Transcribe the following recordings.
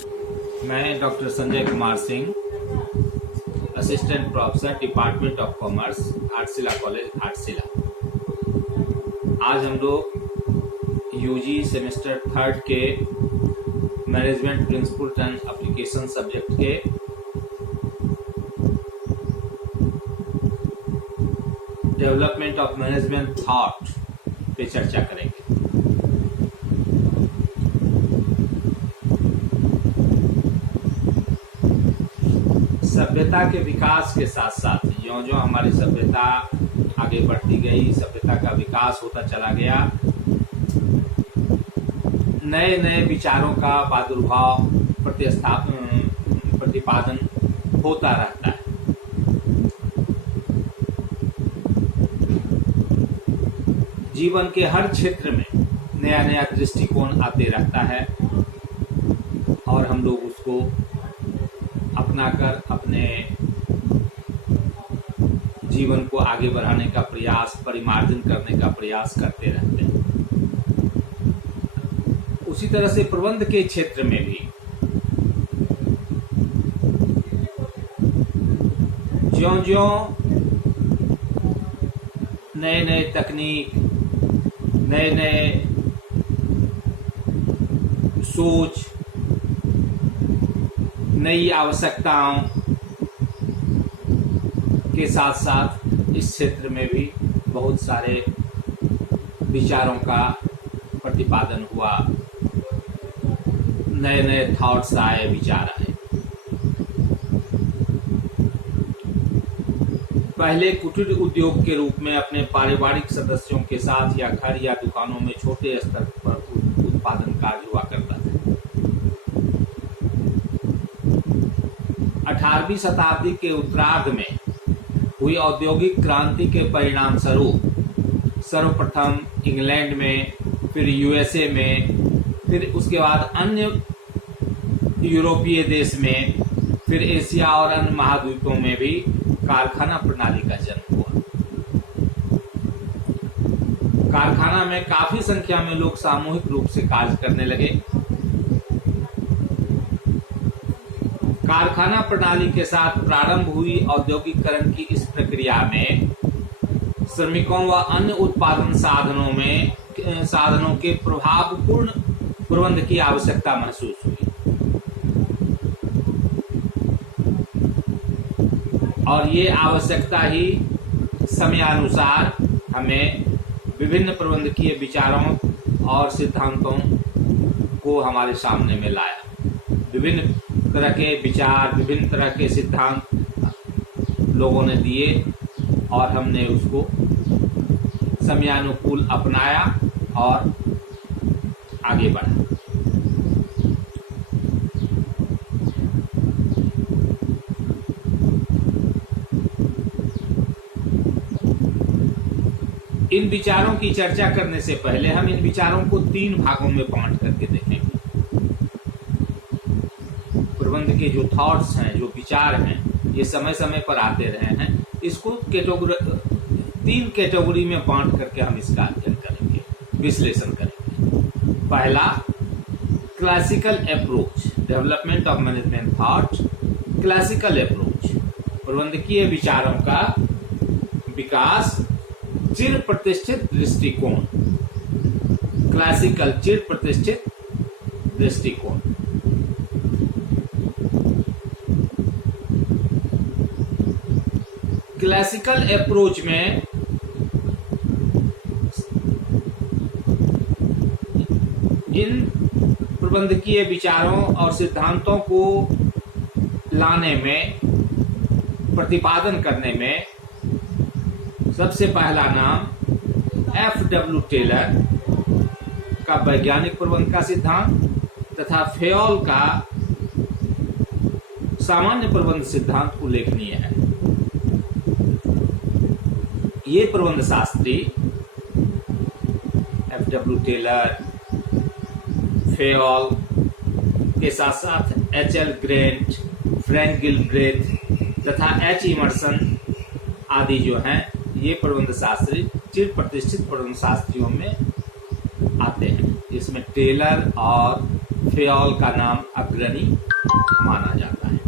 मैं doctor Sanjay Kumar Singh, assistant professor, department of commerce, Ghatshila college, Ghatshila. आज हम लोग यूजी सेमेस्टर 3 के management principles and application subject के डेवलपमेंट ऑफ मैनेजमेंट थॉट पे चर्चा करेंगे। सभ्यता के विकास के साथ साथ ज्यों-ज्यों हमारी सभ्यता आगे बढ़ती गई, सभ्यता का विकास होता चला गया, नए नए विचारों का प्रादुर्भाव, प्रतिपादन होता रहता है। जीवन के हर क्षेत्र में नया नया दृष्टिकोण आते रहता है और हम लोग उसको अपनाकर अपने जीवन को आगे बढ़ाने का प्रयास, परिमार्जन करने का प्रयास करते रहते हैं। उसी तरह से प्रबंध के क्षेत्र में भी ज्यों-ज्यों नए नए तकनीक, नए नए सोच, नई आवश्यकताओं के साथ साथ इस क्षेत्र में भी बहुत सारे विचारों का प्रतिपादन हुआ, नए नए थॉट्स आए, विचार आए। पहले कुटीर उद्योग के रूप में अपने पारिवारिक सदस्यों के साथ या घर या दुकानों में छोटे स्तर पर उत्पादन कार्य हुआ करता था। 18वीं शताब्दी के उत्तरार्ध में हुई औद्योगिक क्रांति के परिणाम स्वरूप सर्वप्रथम इंग्लैंड में, फिर यूएसए में, फिर उसके बाद अन्य यूरोपीय देश में, फिर एशिया और अन्य महाद्वीपों में भी कारखाना प्रणाली का जन्म हुआ। कारखाना में काफी संख्या में लोग सामूहिक रूप से कार्य करने लगे। कारखाना प्रणाली के साथ प्रारंभ हुई औद्योगिकरण की इस प्रक्रिया में श्रमिकों व अन्य उत्पादन साधनों के प्रभावपूर्ण प्रबंध की आवश्यकता महसूस हुई और ये आवश्यकता ही समयानुसार हमें विभिन्न प्रबंधकीय विचारों और सिद्धांतों को हमारे सामने में लाया। विभिन्न तरह के विचार, विभिन्न तरह के सिद्धांत लोगों ने दिए और हमने उसको समयानुकूल अपनाया और आगे बढ़ा। इन विचारों की चर्चा करने से पहले हम इन विचारों को 3 भागों में बांट करके देखेंगे। प्रबंध के जो थॉट्स हैं, जो विचार हैं, ये समय समय पर आते रहे हैं। इसको 3 कैटेगरी में बांट करके हम इसका अध्ययन करेंगे, विश्लेषण करेंगे। पहला, classical approach, development of management thought. Classical approach, प्रबंधकीय विचारों का विकास, चिर प्रतिष्ठित दृष्टिकोण। क्लासिकल, चिर प्रतिष्ठित दृष्टिकोण। क्लासिकल अप्रोच में इन प्रबंधकीय विचारों और सिद्धांतों को लाने में, प्रतिपादन करने में सबसे पहला नाम F.W. टेलर का वैज्ञानिक प्रबंध का सिद्धांत तथा फेयोल का सामान्य प्रबंध सिद्धांत उल्लेखनीय है। ये प्रबंध शास्त्री F.W. टेलर, फेयोल के साथ साथ H.L. ग्रेंट, फ्रैंक गिलब्रेथ तथा H. इमर्सन आदि जो हैं, ये प्रबंध शास्त्री चिर प्रतिष्ठित प्रबंध शास्त्रियों में आते हैं। इसमें टेलर और फेयोल का नाम अग्रणी माना जाता है।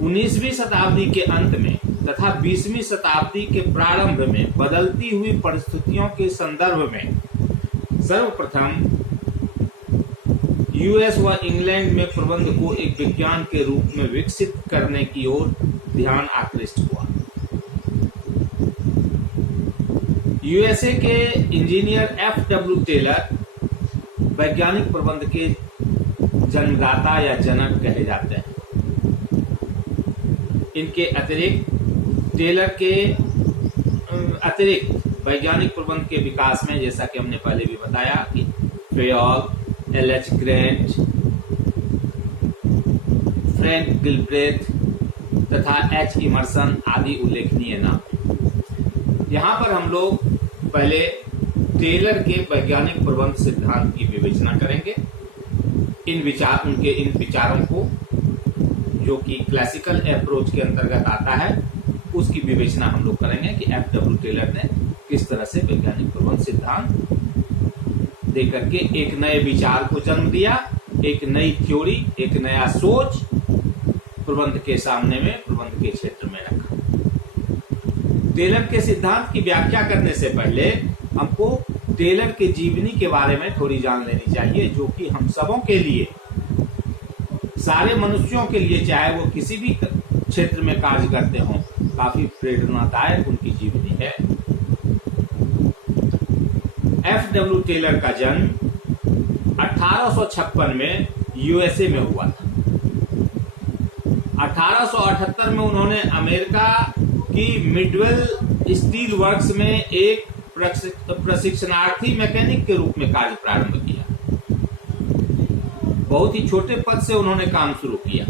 19वीं शताब्दी के अंत में तथा 20वीं शताब्दी के प्रारंभ में बदलती हुई परिस्थितियों के संदर्भ में सर्वप्रथम यूएस व इंग्लैंड में प्रबंध को एक विज्ञान के रूप में विकसित करने की ओर ध्यान आकृष्ट हुआ। यूएसए के इंजीनियर एफ.डब्ल्यू. टेलर वैज्ञानिक प्रबंध के जन्मदाता या जनक कहे जाते हैं। इनके अतिरिक्त वैज्ञानिक प्रबंध के विकास में, जैसा कि हमने पहले भी बताया, कि Fayol, LH. Grant, Frank Gilbreth तथा एच. इमर्सन आदि उल्लेखनीय नाम। यहाँ पर हम लोग पहले टेलर के वैज्ञानिक प्रबंध सिद्धांत की विवेचना करेंगे। इन विचारों को, जो कि क्लासिकल अप्रोच के अंतर्गत आता है, उसकी विवेचना हम लोग करेंगे कि एफ.डब्ल्यू. टेलर ने किस तरह से वैज्ञानिक प्रबंध सिद्धांत देकर के एक नए विचार को जन्म दिया, एक नई थ्योरी, एक नया सोच प्रबंध के सामने में, प्रबंध के क्षेत्र में रखा। टेलर के सिद्धांत की व्याख्या करने से पहले हमको टेलर के जीवनी के बारे में थोड़ी जान लेनी चाहिए, जो कि हम सबों के लिए, सारे मनुष्यों के लिए, चाहे वो किसी भी क्षेत्र में कार्य करते हों, काफी प्रेरणादायक उनकी जीवनी है। एफ.डब्ल्यू. टेलर का जन्म 1856 में यूएसए में हुआ था। 1878 में उन्होंने अमेरिका की मिडवेल स्टील वर्क्स में एक प्रशिक्षणार्थी मैकेनिक के रूप में कार्य प्रारंभ किया। बहुत ही छोटे पद से उन्होंने काम शुरू किया।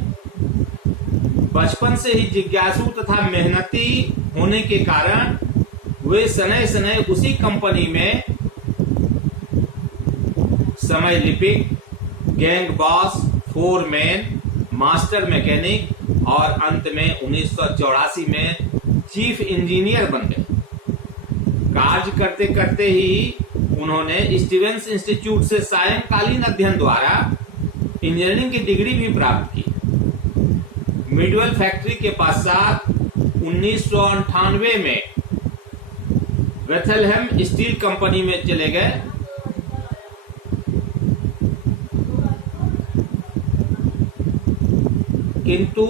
बचपन से ही जिज्ञासु तथा मेहनती होने के कारण वे सनय सनय उसी कंपनी में समय लिपिक, gang boss, foreman, master mechanic और अंत में 1984 में चीफ इंजीनियर बन गए। कार्य करते करते ही उन्होंने स्टीवेंस इंस्टीट्यूट से सायंकालीन अध्ययन द्वारा इंजीनियरिंग की डिग्री भी प्राप्त की। मिडवेल फैक्ट्री के पश्चात 1998 में बेथलहेम स्टील कंपनी में चले गए। किंतु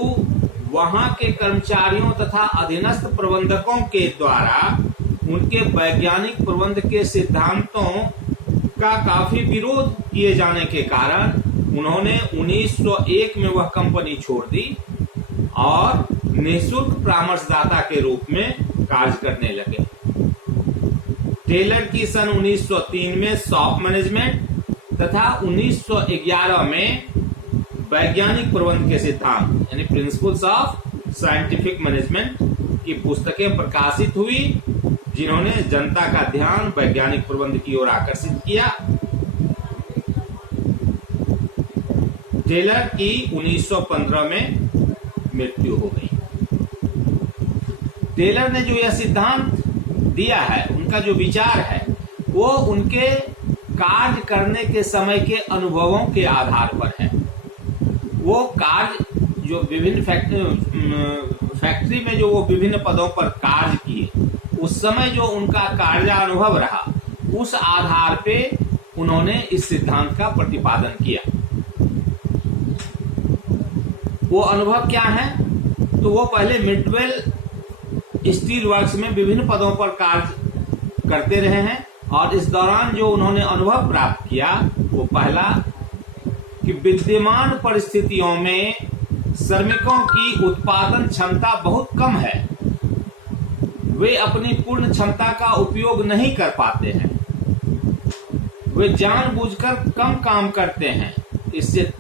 वहां के कर्मचारियों तथा अधीनस्थ प्रबंधकों के द्वारा उनके वैज्ञानिक प्रबंध के सिद्धांतों का काफी विरोध किए जाने के कारण उन्होंने 1901 में वह कंपनी छोड़ दी और निःशुल्क परामर्शदाता के रूप में कार्य करने लगे। टेलर की सन 1903 में शॉप मैनेजमेंट तथा 1911 में वैज्ञानिक प्रबंध के सिद्धांत यानी प्रिंसिपल्स ऑफ साइंटिफिक मैनेजमेंट की पुस्तकें प्रकाशित हुई, जिन्होंने जनता का ध्यान वैज्ञानिक प्रबंध की ओर आकर्षित किया। टेलर की 1915 में मृत्यु हो गई। टेलर ने जो यह सिद्धांत दिया है, उनका जो विचार है, वो उनके कार्य करने के समय के अनुभवों के आधार पर है। वो कार्य जो विभिन्न फैक्ट्री में जो वो विभिन्न पदों पर कार्य किए, उस समय जो उनका कार्यानुभव रहा, उस आधार पे उन्होंने इस सिद्धांत का प्रतिपादन किया। वो अनुभव क्या है? तो वो पहले मिडवेल स्टील वर्क्स में विभिन्न पदों पर कार्य करते रहे हैं और इस दौरान जो उन्होंने अनुभव प्राप्त किया, वो पहला कि विद्यमान परिस्थितियों में श्रमिकों की उत्पादन क्षमता बहुत कम है। वे अपनी पूर्ण क्षमता का उपयोग नहीं कर पाते हैं। वे जानबूझकर कम काम करते हैं। इससे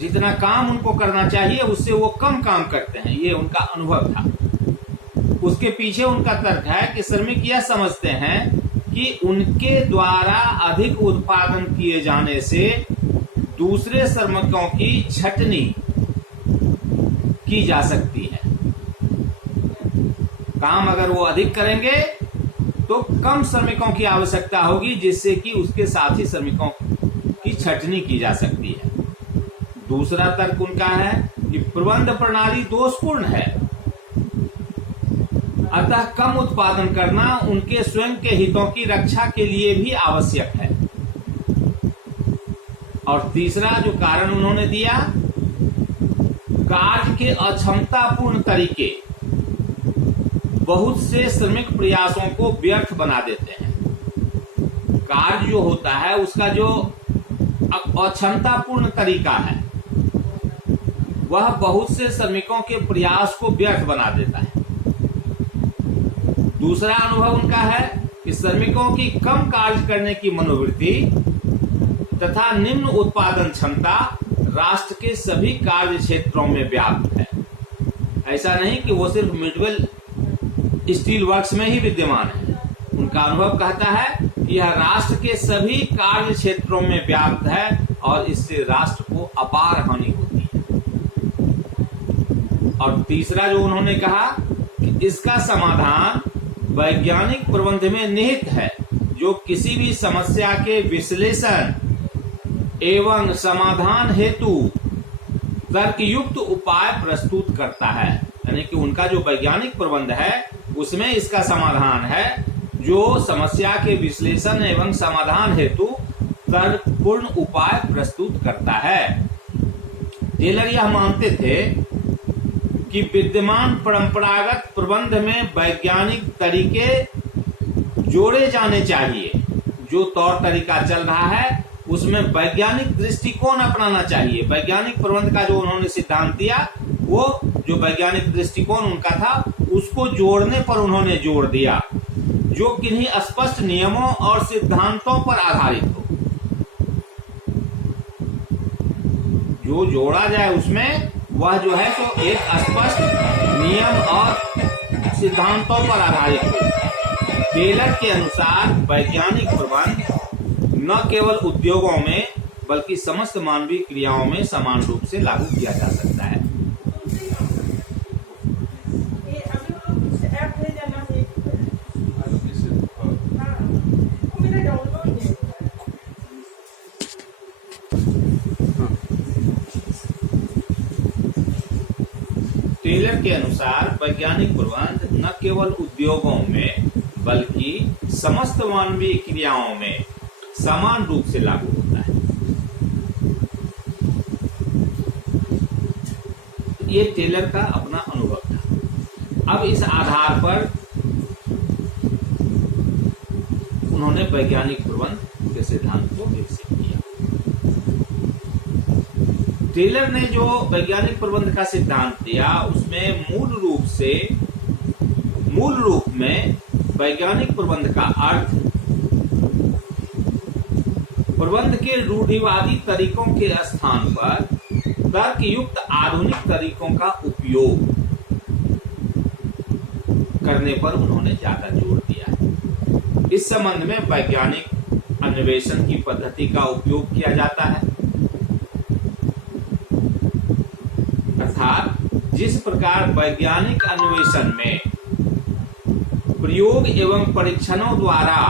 जितना काम उनको करना चाहिए उससे वो कम काम करते हैं। ये उनका अनुभव था। उसके पीछे उनका तर्क है कि श्रमिक यह समझते हैं कि उनके द्वारा अधिक उत्पादन किए जाने से दूसरे श्रमिकों की छटनी की जा सकती है। काम अगर वो अधिक करेंगे तो कम श्रमिकों की आवश्यकता होगी, जिससे कि उसके साथी श्रमिकों की छंटनी की जा सकती है। दूसरा तर्क उनका है कि प्रबंध प्रणाली दोषपूर्ण है, अतः कम उत्पादन करना उनके स्वयं के हितों की रक्षा के लिए भी आवश्यक है। और तीसरा जो कारण उन्होंने दिया, कार्य के अक्षमतापूर्ण तरीके बहुत से श्रमिक प्रयासों को व्यर्थ बना देते हैं। कार्य जो होता है उसका जो अक्षमतापूर्ण तरीका है वह बहुत से श्रमिकों के प्रयास को व्यर्थ बना देता है। दूसरा अनुभव उनका है कि श्रमिकों की कम कार्य करने की मनोवृत्ति तथा निम्न उत्पादन क्षमता राष्ट्र के सभी कार्य क्षेत्रों में व्याप्त है। ऐसा नहीं कि वो सिर्फ मिडवेल स्टील वर्क्स में ही विद्यमान है। उनका अनुभव कहता है कि यह राष्ट्र के सभी कार्य क्षेत्रों में व्याप्त है और इससे राष्ट्र को अपार हानि होती है। और तीसरा जो उन्होंने कहा कि इसका समाधान वैज्ञानिक प्रबंध में निहित है, जो किसी भी समस्या के विश्लेषण एवं समाधान हेतु तर्कयुक्त उपाय प्रस्तुत करता है। यानी कि उनका जो वैज्ञानिक प्रबंध है उसमें इसका समाधान है, जो समस्या के विश्लेषण एवं समाधान हेतु तर्कपूर्ण उपाय प्रस्तुत करता है। टेलर यह मानते थे कि विद्यमान परंपरागत प्रबंध में वैज्ञानिक तरीके जोड़े जाने चाहिए। जो तौर तरीका चल रहा है उसमें वैज्ञानिक दृष्टिकोण अपनाना चाहिए। वैज्ञानिक प्रबंध का जो उन्होंने सिद्धांत दिया, वो जो वैज्ञानिक दृष्टिकोण उनका था उसको जोड़ने पर उन्होंने जोर दिया, जो किन्हीं स्पष्ट नियमों और सिद्धांतों पर आधारित हो। जो जोड़ा जाए उसमें वह जो है तो एक स्पष्ट नियम और सिद्धांतों पर आधारित हो। टेलर के अनुसार वैज्ञानिक प्रबंध न केवल उद्योगों में बल्कि समस्त मानवीय क्रियाओं में समान रूप से लागू किया जा सकता है। टेलर के अनुसार वैज्ञानिक प्रबंध न केवल उद्योगों में बल्कि समस्त मानवीय क्रियाओं में समान रूप से लागू होता है। ये टेलर का अपना अनुभव था। अब इस आधार पर उन्होंने वैज्ञानिक प्रबंध के सिद्धांत को विकसित किया। टेलर ने जो वैज्ञानिक प्रबंध का सिद्धांत दिया उसमें मूल रूप में वैज्ञानिक प्रबंध का अर्थ प्रबंध के रूढ़िवादी तरीकों के स्थान पर तर्कयुक्त आधुनिक तरीकों का उपयोग करने पर उन्होंने ज्यादा जोर दिया है। इस संबंध में वैज्ञानिक अन्वेषण की पद्धति का उपयोग किया जाता है, अर्थात जिस प्रकार वैज्ञानिक अन्वेषण में प्रयोग एवं परीक्षणों द्वारा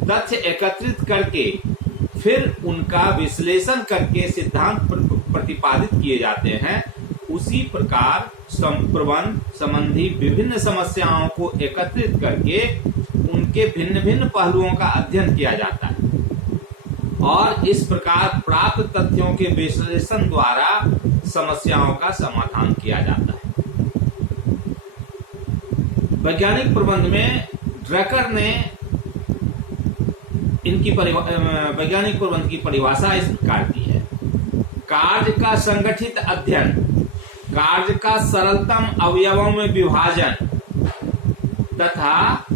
तथ्य एकत्रित करके फिर उनका विश्लेषण करके सिद्धांत प्रतिपादित किए जाते हैं, उसी प्रकार प्रबंध संबंधी विभिन्न समस्याओं को एकत्रित करके उनके भिन्न भिन्न पहलुओं का अध्ययन किया जाता है और इस प्रकार प्राप्त तथ्यों के विश्लेषण द्वारा समस्याओं का समाधान किया जाता है। वैज्ञानिक प्रबंध में ड्रकर ने इनकी वैज्ञानिक प्रबंध की परिभाषा इस प्रकार की है: कार्य का संगठित अध्ययन, कार्य का सरलतम अवयवों में विभाजन तथा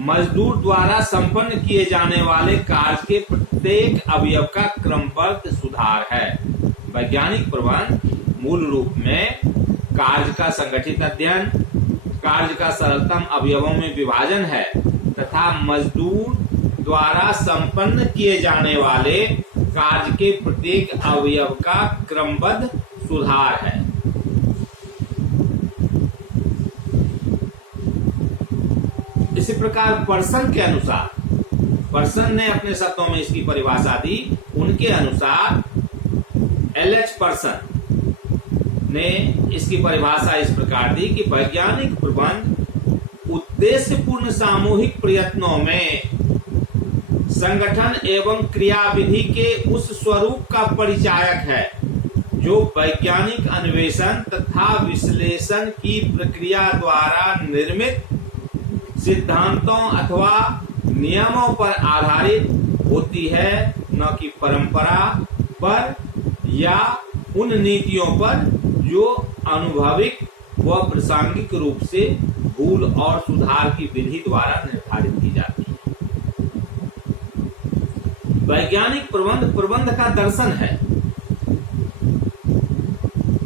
मजदूर द्वारा संपन्न किए जाने वाले कार्य के प्रत्येक अवयव का क्रमबद्ध सुधार है। वैज्ञानिक प्रबंध मूल रूप में कार्य का संगठित अध्ययन, कार्य का सरलतम अवयवों में विभाजन है तथा मजदूर द्वारा संपन्न किए जाने वाले कार्य के प्रत्येक अवयव का क्रमबद्ध सुधार है। इसी प्रकार पर्सन के अनुसार, पर्सन ने अपने शब्दों में इसकी परिभाषा दी, उनके अनुसार एलएच पर्सन ने इसकी परिभाषा इस प्रकार दी कि वैज्ञानिक प्रबंध उद्देश्यपूर्ण सामूहिक प्रयत्नों में संगठन एवं क्रियाविधि के उस स्वरूप का परिचायक है जो वैज्ञानिक अन्वेषण तथा विश्लेषण की प्रक्रिया द्वारा निर्मित सिद्धांतों अथवा नियमों पर आधारित होती है, न कि परंपरा पर या उन नीतियों पर जो अनुभविक व प्रासंगिक रूप से भूल और सुधार की विधि द्वारा निर्धारित की जाती है। वैज्ञानिक प्रबंध का दर्शन है।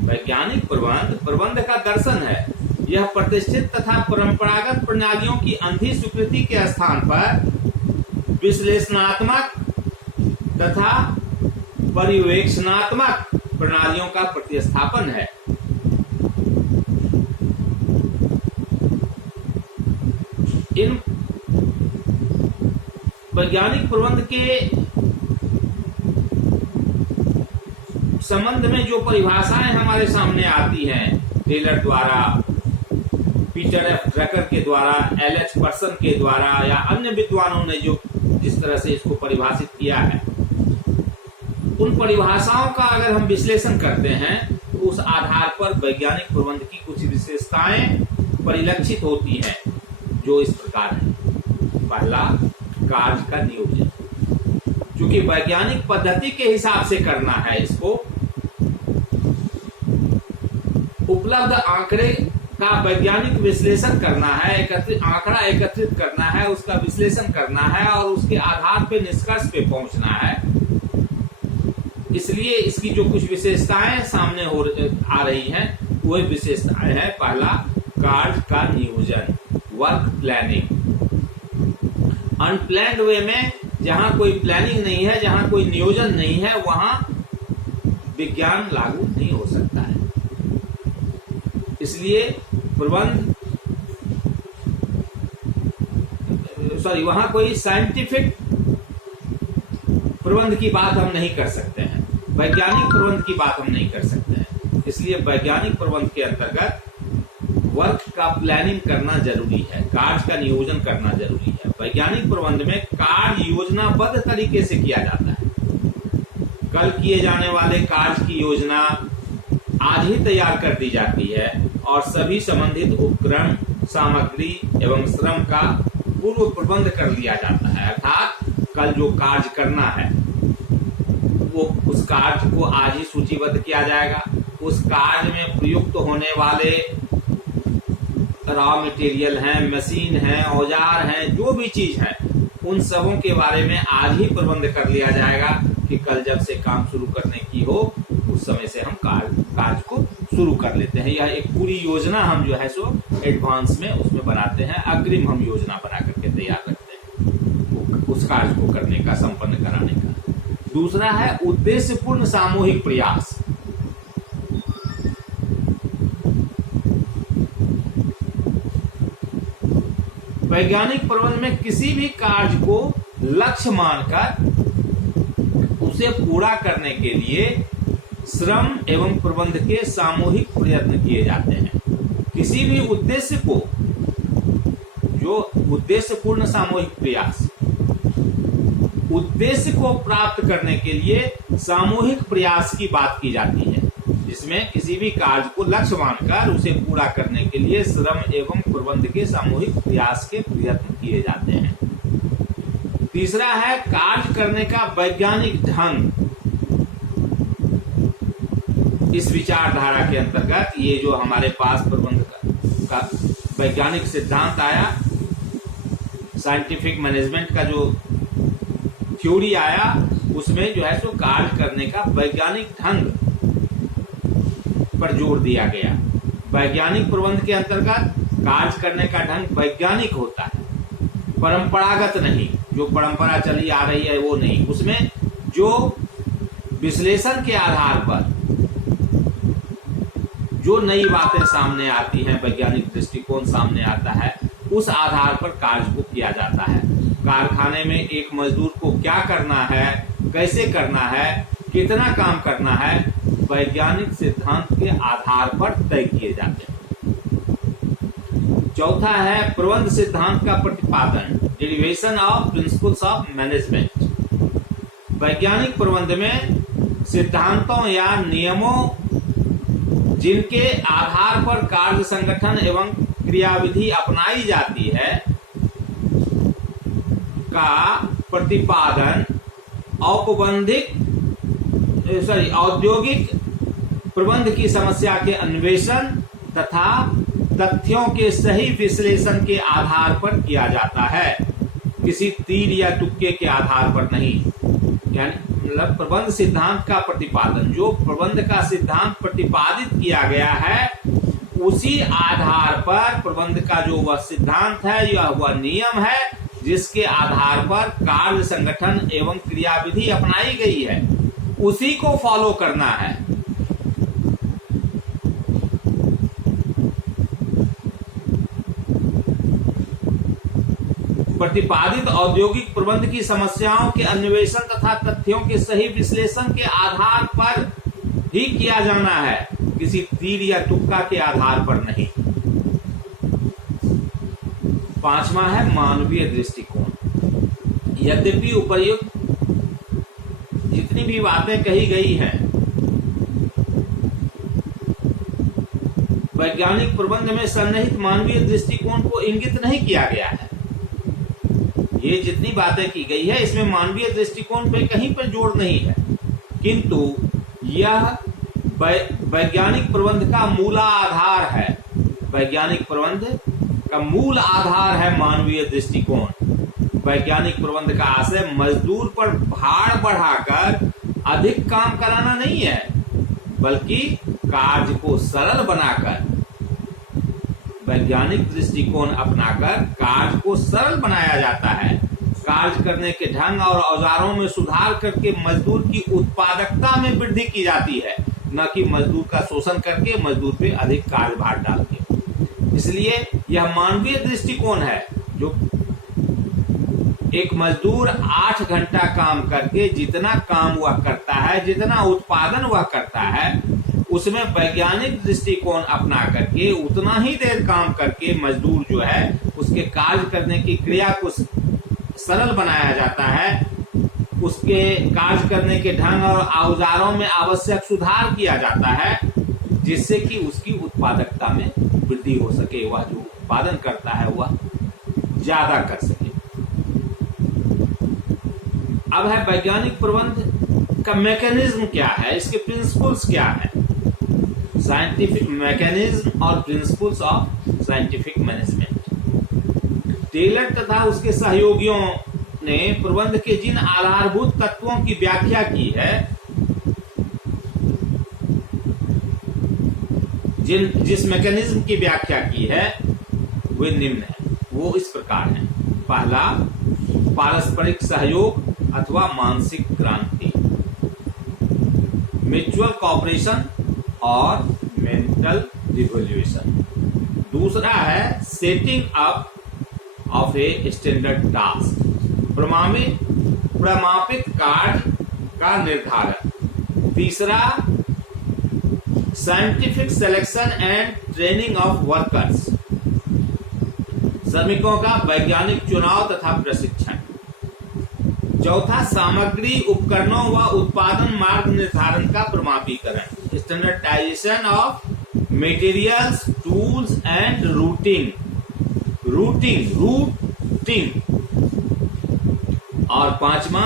वैज्ञानिक प्रबंध का दर्शन है। यह प्रतिष्ठित तथा परंपरागत प्रणालियों की अंधी स्वीकृति के स्थान पर विश्लेषणात्मक तथा पर्यवेक्षणात्मक प्रणालियों का प्रतिस्थापन है। इन वैज्ञानिक प्रबंध के संबंध में जो परिभाषाएं हमारे सामने आती हैं, टेलर द्वारा, पीटर एफ ड्रकर के द्वारा, एलएच पर्सन के द्वारा या अन्य विद्वानों ने जो जिस तरह से इसको परिभाषित किया है, उन परिभाषाओं का अगर हम विश्लेषण करते हैं तो उस आधार पर वैज्ञानिक प्रबंध की कुछ विशेषताएं परिलक्षित होती हैं, जो इस प्रकार है। पहला, कार्य का नियोजन। क्योंकि वैज्ञानिक पद्धति के हिसाब से करना है, इसको उपलब्ध आंकड़े का वैज्ञानिक विश्लेषण करना है, आंकड़ा एकत्रित करना है, उसका विश्लेषण करना है और उसके आधार पे निष्कर्ष पे पहुंचना है। इसलिए इसकी जो कुछ विशेषताएं सामने आ रही हैं, वही विशेषताएं हैं। पहला, कार्य का नियोजन, वर्क प्लानिंग। अनप्लैन्ड वे में, जहां कोई प्लानिंग नहीं है, जहां कोई नियोजन नहीं है, वहां विज्ञान लागू नहीं हो सकता है। इसलिए वहां कोई साइंटिफिक प्रबंध की बात हम नहीं कर सकते हैं, वैज्ञानिक प्रबंध की बात हम नहीं कर सकते हैं। इसलिए वैज्ञानिक प्रबंध के अंतर्गत वर्क का प्लानिंग करना जरूरी है, कार्य का नियोजन करना जरूरी है। वैज्ञानिक प्रबंध में कार्य योजनाबद्ध तरीके से किया जाता है। कल किए जाने वाले कार्य की योजना आज ही तैयार कर दी जाती है और सभी संबंधित उपकरण, सामग्री एवं श्रम का पूर्व प्रबंध कर लिया जाता है। अर्थात कल जो कार्य करना है वो उस कार्य को आज ही सूचीबद्ध किया जाएगा। उस कार्य में प्रयुक्त होने वाले रॉ मटेरियल हैं, मशीन हैं, औजार हैं, जो भी चीज है, उन सबों के बारे में आज ही प्रबंध कर लिया जाएगा कि कल जब से काम शुरू करने की हो उस समय से हम कार्य को शुरू कर लेते हैं। यह एक पूरी योजना हम जो है सो एडवांस में उसमें बनाते हैं, अग्रिम हम योजना बना करके तैयार करते हैं उस कार्य को करने का, संपन्न कराने का। दूसरा है उद्देश्यपूर्ण सामूहिक प्रयास। वैज्ञानिक प्रबंध में किसी भी कार्य को लक्ष्य मानकर उसे पूरा करने के लिए श्रम एवं प्रबंध के सामूहिक प्रयत्न किए जाते हैं। किसी भी उद्देश्य को, जो उद्देश्यपूर्ण सामूहिक प्रयास, उद्देश्य को प्राप्त करने के लिए सामूहिक प्रयास की बात की जाती है, जिसमें किसी भी कार्य को लक्ष्य मानकर उसे पूरा करने के लिए श्रम एवं प्रबंध के सामूहिक प्रयास के प्रयत्न किए जाते हैं। तीसरा है कार्य करने का वैज्ञानिक ढंग। इस विचारधारा के अंतर्गत ये जो हमारे पास प्रबंध का वैज्ञानिक सिद्धांत आया, साइंटिफिक मैनेजमेंट का जो थ्योरी आया, उसमें जो है सो कार्य करने का वैज्ञानिक ढंग पर जोर दिया गया। वैज्ञानिक प्रबंध के अंतर्गत कार्य करने का ढंग वैज्ञानिक होता है, परंपरागत नहीं, जो परंपरा चली आ रही है वो नहीं। उसमें जो विश्लेषण के आधार पर जो नई बातें सामने आती हैं, वैज्ञानिक दृष्टिकोण सामने आता है, उस आधार पर कार्य को किया जाता है। कारखाने में एक मजदूर को क्या करना है, कैसे करना है, कितना काम करना है, वैज्ञानिक सिद्धांत के आधार पर तय किए जाते हैं। चौथा है प्रबंध सिद्धांत का प्रतिपादन, derivation of principles of management. वैज्ञानिक प्रबंध में सिद्धांतों या नियमों जिनके आधार पर कार्य संगठन एवं क्रियाविधि अपनाई जाती है का प्रतिपादन औद्योगिक प्रबंध की समस्या के अन्वेषण तथा तथ्यों के सही विश्लेषण के आधार पर किया जाता है, किसी तीर या तुक्के के आधार पर नहीं। यानी मतलब प्रबंध सिद्धांत का प्रतिपादन, जो प्रबंध का सिद्धांत प्रतिपादित किया गया है उसी आधार पर प्रबंध का जो वह सिद्धांत है या वह नियम है जिसके आधार पर कार्य संगठन एवं क्रियाविधि अपनाई गई है, उसी को फॉलो करना है। प्रतिपादित औद्योगिक प्रबंध की समस्याओं के अन्वेषण तथा तथ्यों के सही विश्लेषण के आधार पर ही किया जाना है, किसी तीर या तुक्का के आधार पर नहीं। पांचवा है मानवीय दृष्टिकोण। यद्यपि उपर्युक्त जितनी भी बातें कही गई हैं वैज्ञानिक प्रबंध में सन्निहित मानवीय दृष्टिकोण को इंगित नहीं किया गया है। ये जितनी बातें की गई है इसमें मानवीय दृष्टिकोण पे कहीं पर जोर नहीं है, किंतु यह वैज्ञानिक प्रबंध का मूलाधार है। वैज्ञानिक प्रबंध का मूल आधार है मानवीय दृष्टिकोण। वैज्ञानिक प्रबंध का आशय मजदूर पर भार बढ़ाकर अधिक काम कराना नहीं है, बल्कि कार्य को सरल बनाकर, वैज्ञानिक दृष्टिकोण अपनाकर कार्य को सरल बनाया जाता है। कार्य करने के ढंग और औजारों में सुधार करके मजदूर की उत्पादकता में वृद्धि की जाती है, न कि मजदूर का शोषण करके मजदूर पे अधिक कार्यभार डाल के। इसलिए यह मानवीय दृष्टिकोण है। जो एक मजदूर 8 घंटा काम करके जितना काम वह करता है, जितना उत्पादन वह करता है, उसमें वैज्ञानिक दृष्टिकोण अपना करके उतना ही देर काम करके मजदूर जो है उसके कार्य करने की क्रिया को सरल बनाया जाता है, उसके कार्य करने के ढंग और औजारों में आवश्यक सुधार किया जाता है, जिससे कि उसकी उत्पादकता में वृद्धि हो सके, वह जो उत्पादन करता है वह ज्यादा कर सके। अब है वैज्ञानिक प्रबंध का मैकेनिज्म क्या है, इसके प्रिंसिपल्स क्या है। साइंटिफिक मैकेनिज्म और principles of scientific management. Taylor तथा उसके सहयोगियों ने प्रबंध के जिन आधारभूत तत्वों की व्याख्या की है, जिस मैकेनिज्म की व्याख्या की है वे निम्न है। वो इस प्रकार है। पहला, पारस्परिक सहयोग अथवा मानसिक क्रांति, म्यूचुअल कॉपरेशन और मेंटल रिवोल्यूशन। दूसरा है setting up of a standard task, प्रमापित कार्य का निर्धारण। तीसरा, scientific selection and training of workers, श्रमिकों का वैज्ञानिक चुनाव तथा प्रशिक्षण। चौथा, सामग्री, उपकरणों व उत्पादन मार्ग निर्धारण का प्रमापीकरण, standardization of materials, tools and routing. और पांचवा,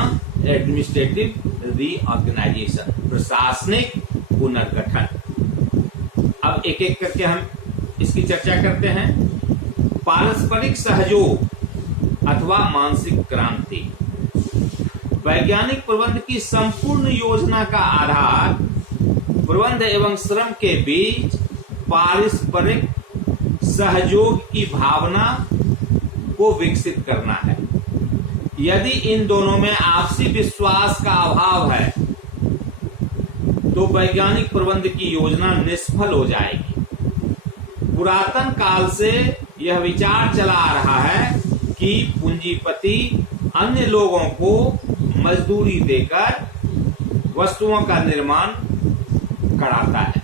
एडमिनिस्ट्रेटिव रीऑर्गेनाइजेशन, प्रशासनिक पुनर्गठन। अब एक एक करके हम इसकी चर्चा करते हैं। पारस्परिक सहयोग अथवा मानसिक क्रांति। वैज्ञानिक प्रबंध की संपूर्ण योजना का आधार प्रबंध एवं श्रम के बीच पारस्परिक सहयोग की भावना को विकसित करना है। यदि इन दोनों में आपसी विश्वास का अभाव है तो वैज्ञानिक प्रबंध की योजना निष्फल हो जाएगी। पुरातन काल से यह विचार चला आ रहा है कि पूंजीपति अन्य लोगों को मजदूरी देकर वस्तुओं का निर्माण कराता है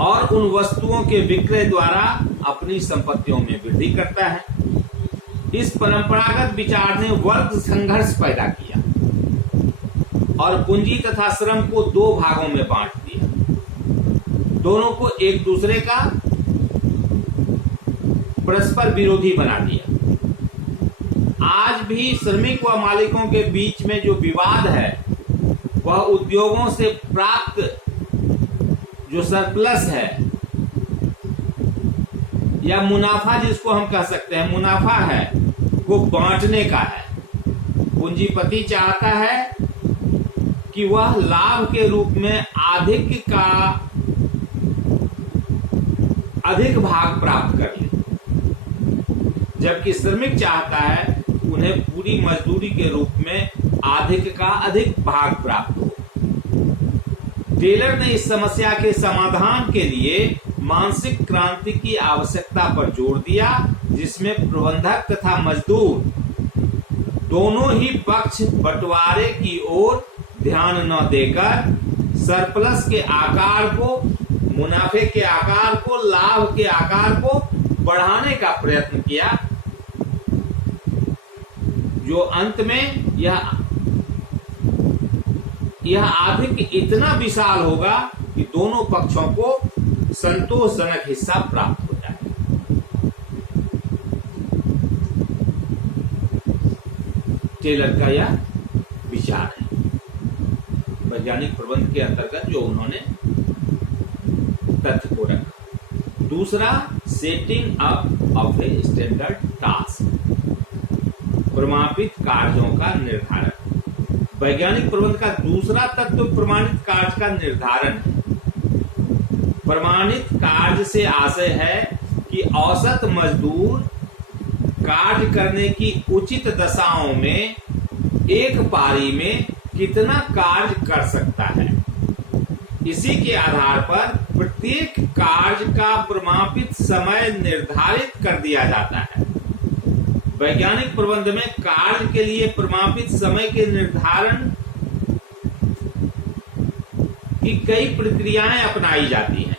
और उन वस्तुओं के विक्रय द्वारा अपनी संपत्तियों में वृद्धि करता है। इस परंपरागत विचार ने वर्ग संघर्ष पैदा किया और पूंजी तथा श्रम को दो भागों में बांट दिया, दोनों को एक दूसरे का परस्पर विरोधी बना दिया। आज भी श्रमिक व मालिकों के बीच में जो विवाद है वह उद्योगों से प्राप्त जो सरप्लस है या मुनाफा, जिसको हम कह सकते हैं मुनाफा है, वो बांटने का है। पूंजीपति चाहता है कि वह लाभ के रूप में अधिक भाग प्राप्त कर ले, जबकि श्रमिक चाहता है उन्हें पूरी मजदूरी के रूप में अधिक का अधिक भाग प्राप्त हो। टेलर ने इस समस्या के समाधान के लिए मानसिक क्रांति की आवश्यकता पर जोर दिया, जिसमें प्रबंधक तथा मजदूर दोनों ही पक्ष बंटवारे की ओर ध्यान न देकर सरप्लस के आकार को, मुनाफे के आकार को, लाभ के आकार को बढ़ाने का प्रयत्न किया, जो अंत में यह अधिक इतना विशाल होगा कि दोनों पक्षों को संतोषजनक हिस्सा प्राप्त हो जाए। टेलर का यह विचार है वैज्ञानिक प्रबंध के अंतर्गत जो उन्होंने तथ्य को रखा। दूसरा, setting up of a standard task, प्रमाणित कार्यों का निर्धारण। वैज्ञानिक प्रबंध का दूसरा तत्व प्रमाणित कार्य का निर्धारण है। प्रमाणित कार्य से आशय है कि औसत मजदूर कार्य करने की उचित दशाओं में एक पारी में कितना कार्य कर सकता है। इसी के आधार पर प्रत्येक कार्य का प्रमाणित समय निर्धारित कर दिया जाता है। वैज्ञानिक प्रबंध में कार्य के लिए प्रमाणित समय के निर्धारण की कई प्रक्रियाएं अपनाई जाती हैं,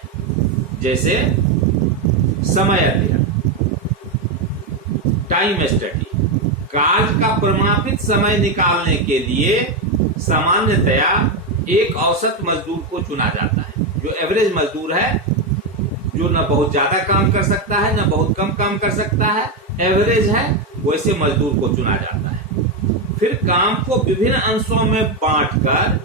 जैसे समय अध्ययन, टाइम स्टडी। कार्य का प्रमाणित समय निकालने के लिए सामान्यतया एक औसत मजदूर को चुना जाता है, जो एवरेज मजदूर है, जो न बहुत ज्यादा काम कर सकता है न बहुत कम काम कर सकता है, एवरेज है, वैसे मजदूर को चुना जाता है। फिर काम को विभिन्न अंशों में बांटकर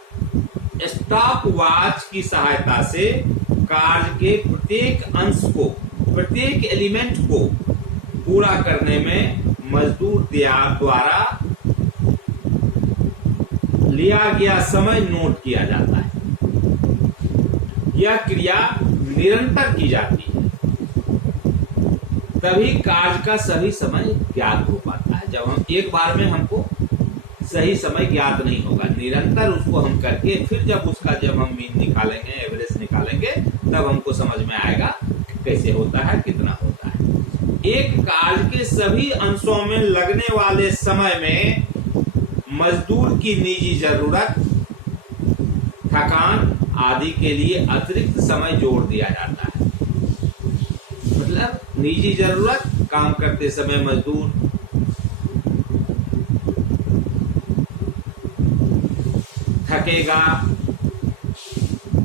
स्टॉप वॉच की सहायता से कार्य के प्रत्येक अंश को, प्रत्येक एलिमेंट को पूरा करने में मजदूर द्वारा लिया गया समय नोट किया जाता है। यह क्रिया निरंतर की जाती है, तभी कार्य का सही समय ज्ञात हो पाता है। जब हम एक बार में हमको सही समय ज्ञात नहीं होगा, निरंतर उसको हम करके फिर जब हम मीन निकालेंगे, एवरेज निकालेंगे, तब हमको समझ में आएगा कैसे होता है, कितना होता है। एक कार्य के सभी अंशों में लगने वाले समय में मजदूर की निजी जरूरत, थकान आदि के लिए अतिरिक्त समय जोड़ दिया जाता है। मतलब निजी जरूरत, काम करते समय मजदूर थकेगा,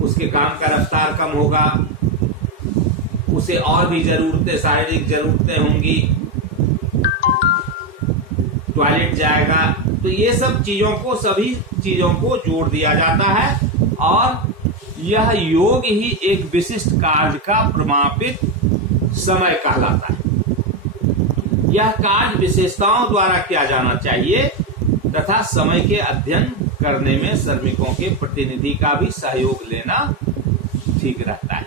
उसके काम का रफ्तार कम होगा, उसे और भी जरूरतें, शारीरिक जरूरतें होंगी, टॉयलेट जाएगा, तो ये सब चीजों को, सभी चीजों को जोड़ दिया जाता है और यह योग ही एक विशिष्ट कार्य का प्रमाणित समय कहलाता है। यह कार्य विशेषताओं द्वारा किया जाना चाहिए तथा समय के अध्ययन करने में श्रमिकों के प्रतिनिधि का भी सहयोग लेना ठीक रहता है।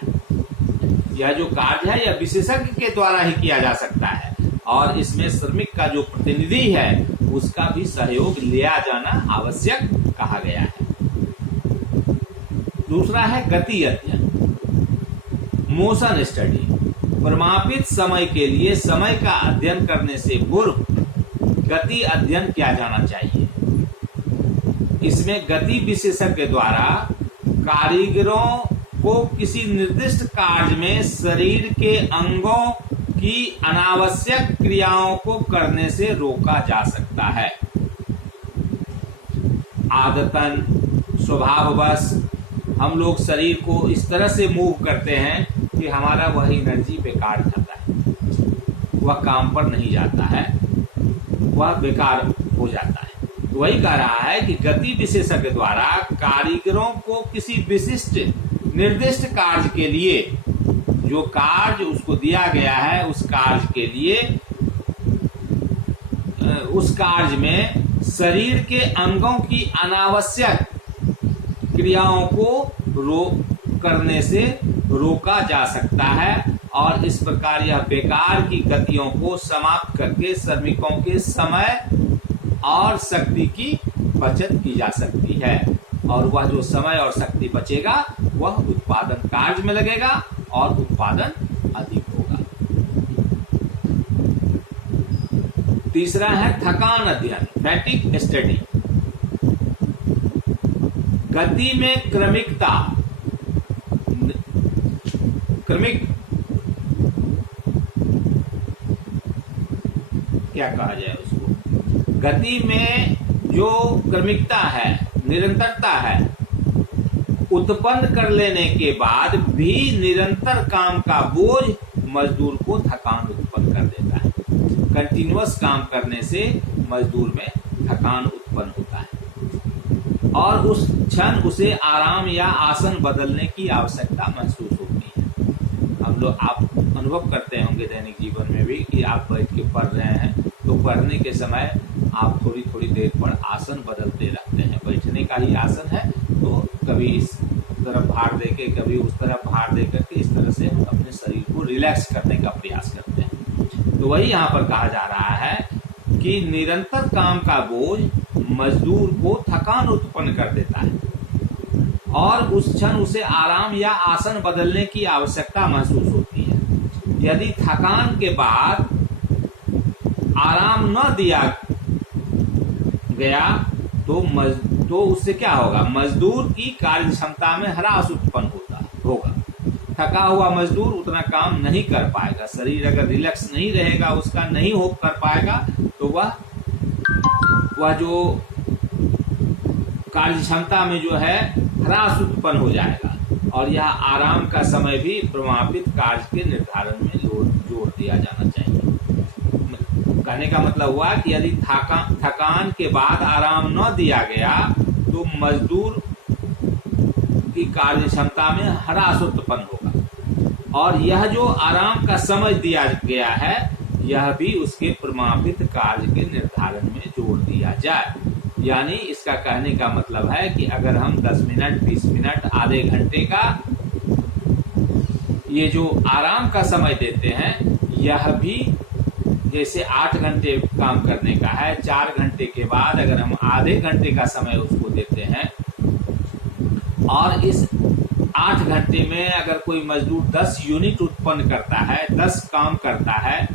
यह जो कार्य है यह विशेषज्ञ के द्वारा ही किया जा सकता है और इसमें श्रमिक का जो प्रतिनिधि है उसका भी सहयोग लिया जाना आवश्यक कहा गया है। दूसरा है गति अध्ययन। मोशन स्टडी, प्रमापित समय के लिए समय का अध्ययन करने से पूर्व गति अध्ययन किया जाना चाहिए। इसमें गति विशेषज्ञ द्वारा कारीगरों को किसी निर्दिष्ट कार्य में शरीर के अंगों की अनावश्यक क्रियाओं को करने से रोका जा सकता है। आदतन स्वभाववश हम लोग शरीर को इस तरह से मूव करते हैं कि हमारा वह एनर्जी बेकार जाता है, वह काम पर नहीं जाता है, वह बेकार हो जाता है। तो वही कह रहा है कि गति विशेषज्ञ द्वारा कारीगरों को किसी विशिष्ट निर्दिष्ट कार्य के लिए, जो कार्य उसको दिया गया है उस कार्य के लिए, उस कार्य में शरीर के अंगों की अनावश्यक क्रियाओं को करने से रोका जा सकता है और इस प्रकार यह बेकार की गतियों को समाप्त करके श्रमिकों के समय और शक्ति की बचत की जा सकती है और वह जो समय और शक्ति बचेगा वह उत्पादन कार्य में लगेगा और उत्पादन अधिक होगा। तीसरा है थकान अध्ययन, फैटिग स्टडी। गति में क्रमिकता, क्या कहा जाए उसको, गति में जो क्रमिकता है, निरंतरता है, उत्पन्न कर लेने के बाद भी निरंतर काम का बोझ मजदूर को थकान उत्पन्न कर देता है। कंटिन्यूअस काम करने से मजदूर में थकान उत्पन्न होता है और उस क्षण उसे आराम या आसन बदलने की आवश्यकता महसूस होती है। हम लोग आप अनुभव करते होंगे दैनिक जीवन में भी कि आप बैठ के पढ़ रहे हैं तो पढ़ने के समय आप थोड़ी थोड़ी देर पर आसन बदलते रहते हैं। बैठने का ही आसन है तो कभी इस तरफ भार देके कभी उस तरफ भार दे करके इस तरह से हम अपने शरीर को रिलैक्स करने का प्रयास करते हैं। तो वही यहाँ पर कहा जा रहा है कि निरंतर काम का बोझ मजदूर को थकान उत्पन्न कर देता है और उस क्षण उसे आराम या आसन बदलने की आवश्यकता महसूस होती है। यदि थकान के बाद आराम न दिया गया तो उससे क्या होगा, मजदूर की कार्य क्षमता में ह्रास उत्पन्न होगा। थका हुआ मजदूर उतना काम नहीं कर पाएगा, शरीर अगर रिलैक्स नहीं रहेगा, उसका नहीं हो कर पाएगा तो वह जो कार्य क्षमता में जो है ह्रास उत्पन्न हो जाएगा और यह आराम का समय भी प्रमापित कार्य के निर्धारण में जोड़ दिया जाना चाहिए। कहने का मतलब हुआ कि यदि थकान के बाद आराम न दिया गया तो मजदूर की कार्य क्षमता में ह्रास उत्पन्न होगा और यह जो आराम का समय दिया गया है यह भी उसके प्रमापित कार्य के निर्धारण में जोड़ दिया जाए। यानी इसका कहने का मतलब है कि अगर हम 10 मिनट 20 मिनट आधे घंटे का ये जो आराम का समय देते हैं यह भी जैसे 8 घंटे काम करने का है, 4 घंटे के बाद अगर हम आधे घंटे का समय उसको देते हैं और इस 8 घंटे में अगर कोई मजदूर 10 यूनिट उत्पन्न करता है, 10 काम करता है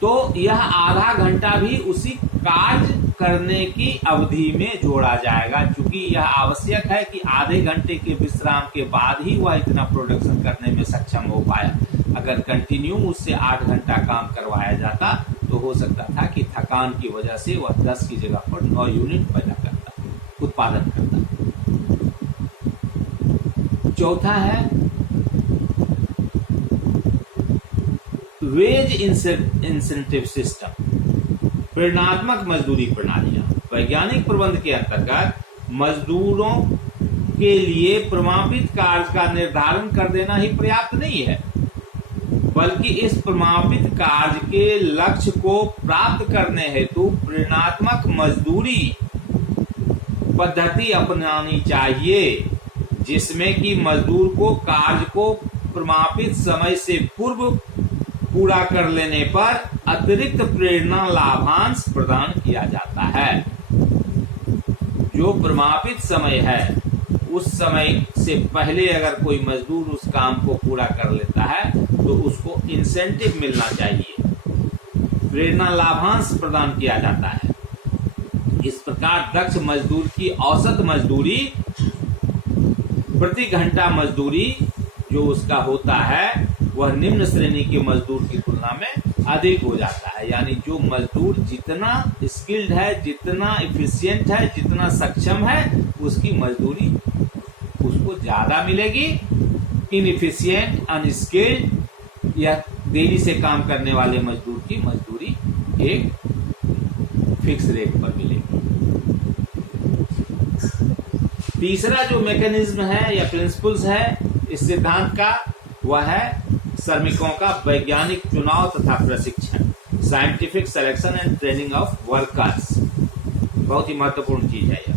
तो यह आधा घंटा भी उसी कार्य करने की अवधि में जोड़ा जाएगा, क्योंकि यह आवश्यक है कि आधे घंटे के विश्राम के बाद ही वह इतना प्रोडक्शन करने में सक्षम हो पाया। अगर कंटिन्यू उससे 8 घंटा काम करवाया जाता तो हो सकता था कि थकान की वजह से वह 10 की जगह पर 9 यूनिट पैदा करता, उत्पादन करता। चौथा है वेज इंसेंटिव सिस्टम, प्रेरणात्मक मजदूरी प्रणालियां। वैज्ञानिक प्रबंध के अंतर्गत मजदूरों के लिए प्रमापित कार्य का निर्धारण कर देना ही पर्याप्त नहीं है, बल्कि इस प्रमापित कार्य के लक्ष्य को प्राप्त करने हेतु प्रेरणात्मक मजदूरी पद्धति अपनानी चाहिए, जिसमें कि मजदूर को कार्य को प्रमापित समय से पूर्व पूरा कर लेने पर अतिरिक्त प्रेरणा लाभांश प्रदान किया जाता है। जो प्रमापित समय है उस समय से पहले अगर कोई मजदूर उस काम को पूरा कर लेता है तो उसको इंसेंटिव मिलना चाहिए, प्रेरणा लाभांश प्रदान किया जाता है। इस प्रकार दक्ष मजदूर की औसत मजदूरी, प्रति घंटा मजदूरी जो उसका होता है वह निम्न श्रेणी के मजदूर की तुलना में अधिक हो जाता है। यानी जो मजदूर जितना स्किल्ड है, जितना इफिशिएंट है, जितना सक्षम है, उसकी मजदूरी उसको ज्यादा मिलेगी। इनइफिशिएंट, अनस्किल्ड या देरी से काम करने वाले मजदूर की मजदूरी एक फिक्स रेट पर मिलेगी। तीसरा जो मैकेनिज्म है या प्रिंसिपल्स है इस सिद्धांत का, वह है श्रमिकों का वैज्ञानिक चुनाव तथा प्रशिक्षण, scientific selection and training of workers. बहुत ही महत्वपूर्ण चीज है यह।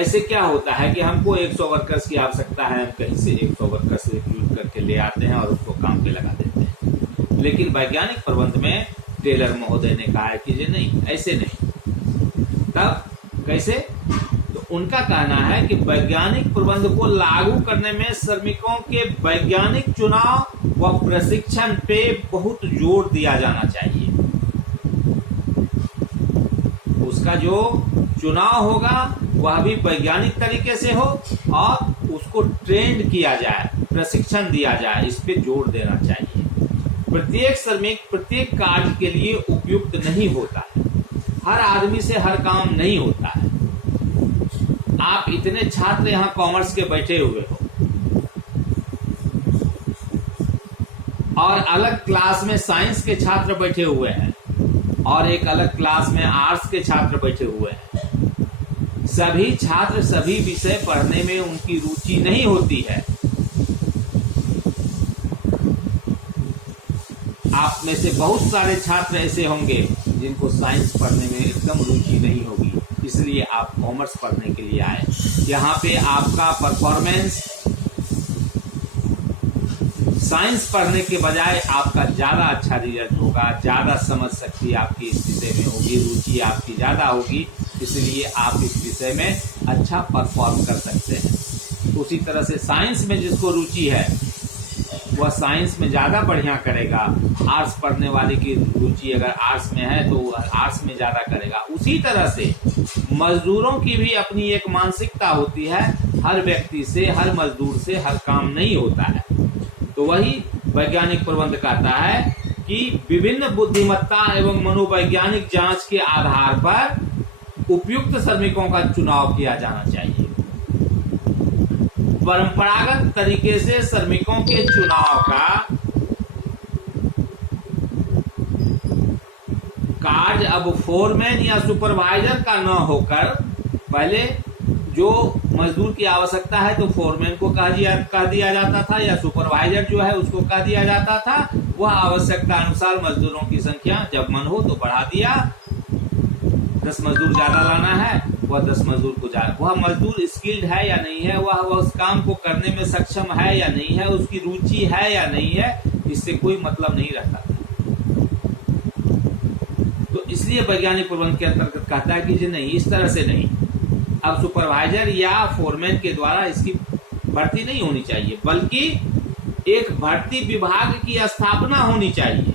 ऐसे क्या होता है कि हमको 100 वर्कर्स की आवश्यकता है, हम कहीं से 100 वर्कर्स रिक्रूट करके ले आते हैं और उसको काम पे लगा देते हैं। लेकिन वैज्ञानिक प्रबंध में टेलर महोदय ने कहा है कि ये नहीं, ऐसे नहीं। तब कैसे? तो उनका कहना है कि वैज्ञानिक प्रबंध को लागू करने में श्रमिकों के वैज्ञानिक चुनाव व प्रशिक्षण पे बहुत जोर दिया जाना चाहिए। उसका जो चुनाव होगा वह भी वैज्ञानिक तरीके से हो और उसको ट्रेंड किया जाए, प्रशिक्षण दिया जाए, इस पे जोर देना चाहिए। प्रत्येक श्रमिक प्रत्येक कार्य के लिए उपयुक्त नहीं होता है, हर आदमी से हर काम नहीं होता है। आप इतने छात्र यहाँ कॉमर्स के बैठे हुए हो और अलग क्लास में साइंस के छात्र बैठे हुए हैं और एक अलग क्लास में आर्ट्स के छात्र बैठे हुए हैं। सभी छात्र सभी विषय पढ़ने में उनकी रुचि नहीं होती है। आप में से बहुत सारे छात्र ऐसे होंगे जिनको साइंस पढ़ने में एकदम रुचि नहीं होगी, इसलिए आप कॉमर्स पढ़ने के लिए आए। यहाँ पे आपका परफॉर्मेंस साइंस पढ़ने के बजाय आपका ज्यादा अच्छा रिजल्ट होगा, ज्यादा समझ शक्ति आपकी इस विषय में होगी, रुचि आपकी ज्यादा होगी, इसलिए आप इस विषय में अच्छा परफॉर्म कर सकते हैं। उसी तरह से साइंस में जिसको रुचि है वह साइंस में ज्यादा बढ़िया करेगा। आर्ट्स पढ़ने वाले की रुचि अगर आर्ट्स में है तो वह आर्ट्स में ज्यादा करेगा। उसी तरह से मजदूरों की भी अपनी एक मानसिकता होती है, हर व्यक्ति से, हर मजदूर से हर काम नहीं होता है। तो वही वैज्ञानिक प्रबंध कहता है कि विभिन्न बुद्धिमत्ता एवं मनोवैज्ञानिक जांच के आधार पर उपयुक्त श्रमिकों का चुनाव किया जाना चाहिए। परंपरागत तरीके से श्रमिकों के चुनाव का कार्य अब फोरमैन या सुपरवाइजर का न होकर पहले जो मजदूर की आवश्यकता है तो फोरमैन को कह दिया जाता था या सुपरवाइजर जो है उसको कह दिया जाता था। वह आवश्यकता अनुसार मजदूरों की संख्या जब मन हो तो बढ़ा दिया। 10 मजदूर ज्यादा लाना है, वह 10 मजदूर को ज्यादा। वह मजदूर स्किल्ड है या नहीं है, वह उस काम को करने में सक्षम है या नहीं है, उसकी रुचि है या नहीं है, इससे कोई मतलब नहीं रहता था। तो इसलिए वैज्ञानिक प्रबंध के अंतर्गत कहता है कि जी नहीं, इस तरह से नहीं। अब सुपरवाइजर या फोरमैन के द्वारा इसकी भर्ती नहीं होनी चाहिए, बल्कि एक भर्ती विभाग की स्थापना होनी चाहिए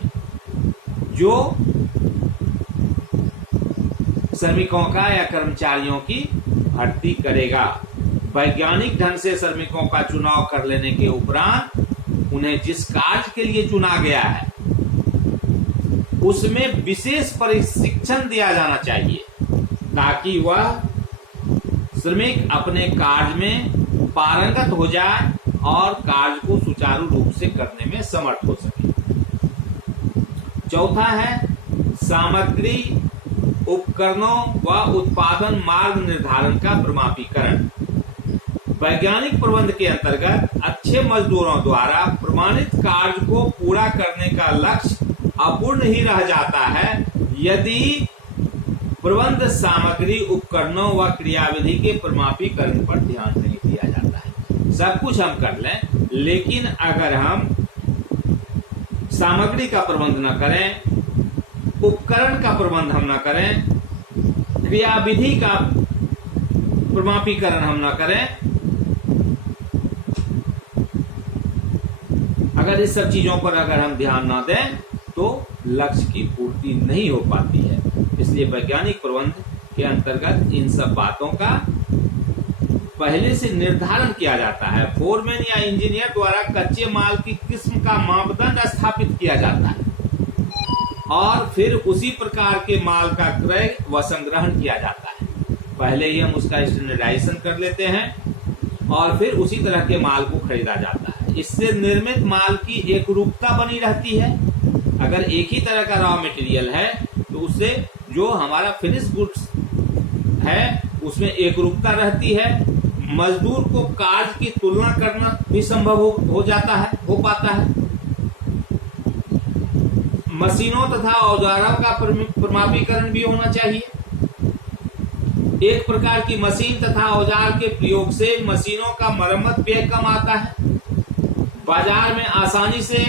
जो श्रमिकों का या कर्मचारियों की भर्ती करेगा। वैज्ञानिक ढंग से श्रमिकों का चुनाव कर लेने के उपरांत उन्हें जिस कार्य के लिए चुना गया है उसमें विशेष प्रशिक्षण दिया जाना चाहिए ताकि वह श्रमिक अपने कार्य में पारंगत हो जाए और कार्य को सुचारू रूप से करने में समर्थ हो सके। चौथा है सामग्री, उपकरणों व उत्पादन मार्ग निर्धारण का प्रमाणीकरण। वैज्ञानिक प्रबंध के अंतर्गत अच्छे मजदूरों द्वारा प्रमाणित कार्य को पूरा करने का लक्ष्य अपूर्ण ही रह जाता है यदि प्रबंध सामग्री, उपकरणों व क्रियाविधि के प्रमाणीकरण पर ध्यान नहीं दिया जाता है। सब कुछ हम कर लें, लेकिन अगर हम सामग्री का प्रबंध न करें, उपकरण का प्रबंध हम न करें, क्रियाविधि का प्रमापीकरण हम न करें, अगर इस सब चीजों पर अगर हम ध्यान ना दें तो लक्ष्य की पूर्ति नहीं हो पाती है। इसलिए वैज्ञानिक प्रबंध के अंतर्गत इन सब बातों का पहले से निर्धारण किया जाता है। फोरमैन या इंजीनियर द्वारा कच्चे माल की किस्म का मापदंड स्थापित किया जाता है और फिर उसी प्रकार के माल का क्रय व संग्रहण किया जाता है। पहले ही हम उसका स्टैंडर्डाइजेशन कर लेते हैं और फिर उसी तरह के माल को खरीदा जाता है। इससे निर्मित माल की एकरूपता बनी रहती है। अगर एक ही तरह का रॉ मटेरियल है तो उससे जो हमारा फिनिश गुड्स है उसमें एकरूपता रहती है। मजदूर को कार्य की तुलना करना भी संभव हो पाता है। मशीनों तथा औजारों का प्रमापीकरण भी होना चाहिए। एक प्रकार की मशीन तथा औजार के प्रयोग से मशीनों का मरम्मत व्यय कम आता है। बाजार में आसानी से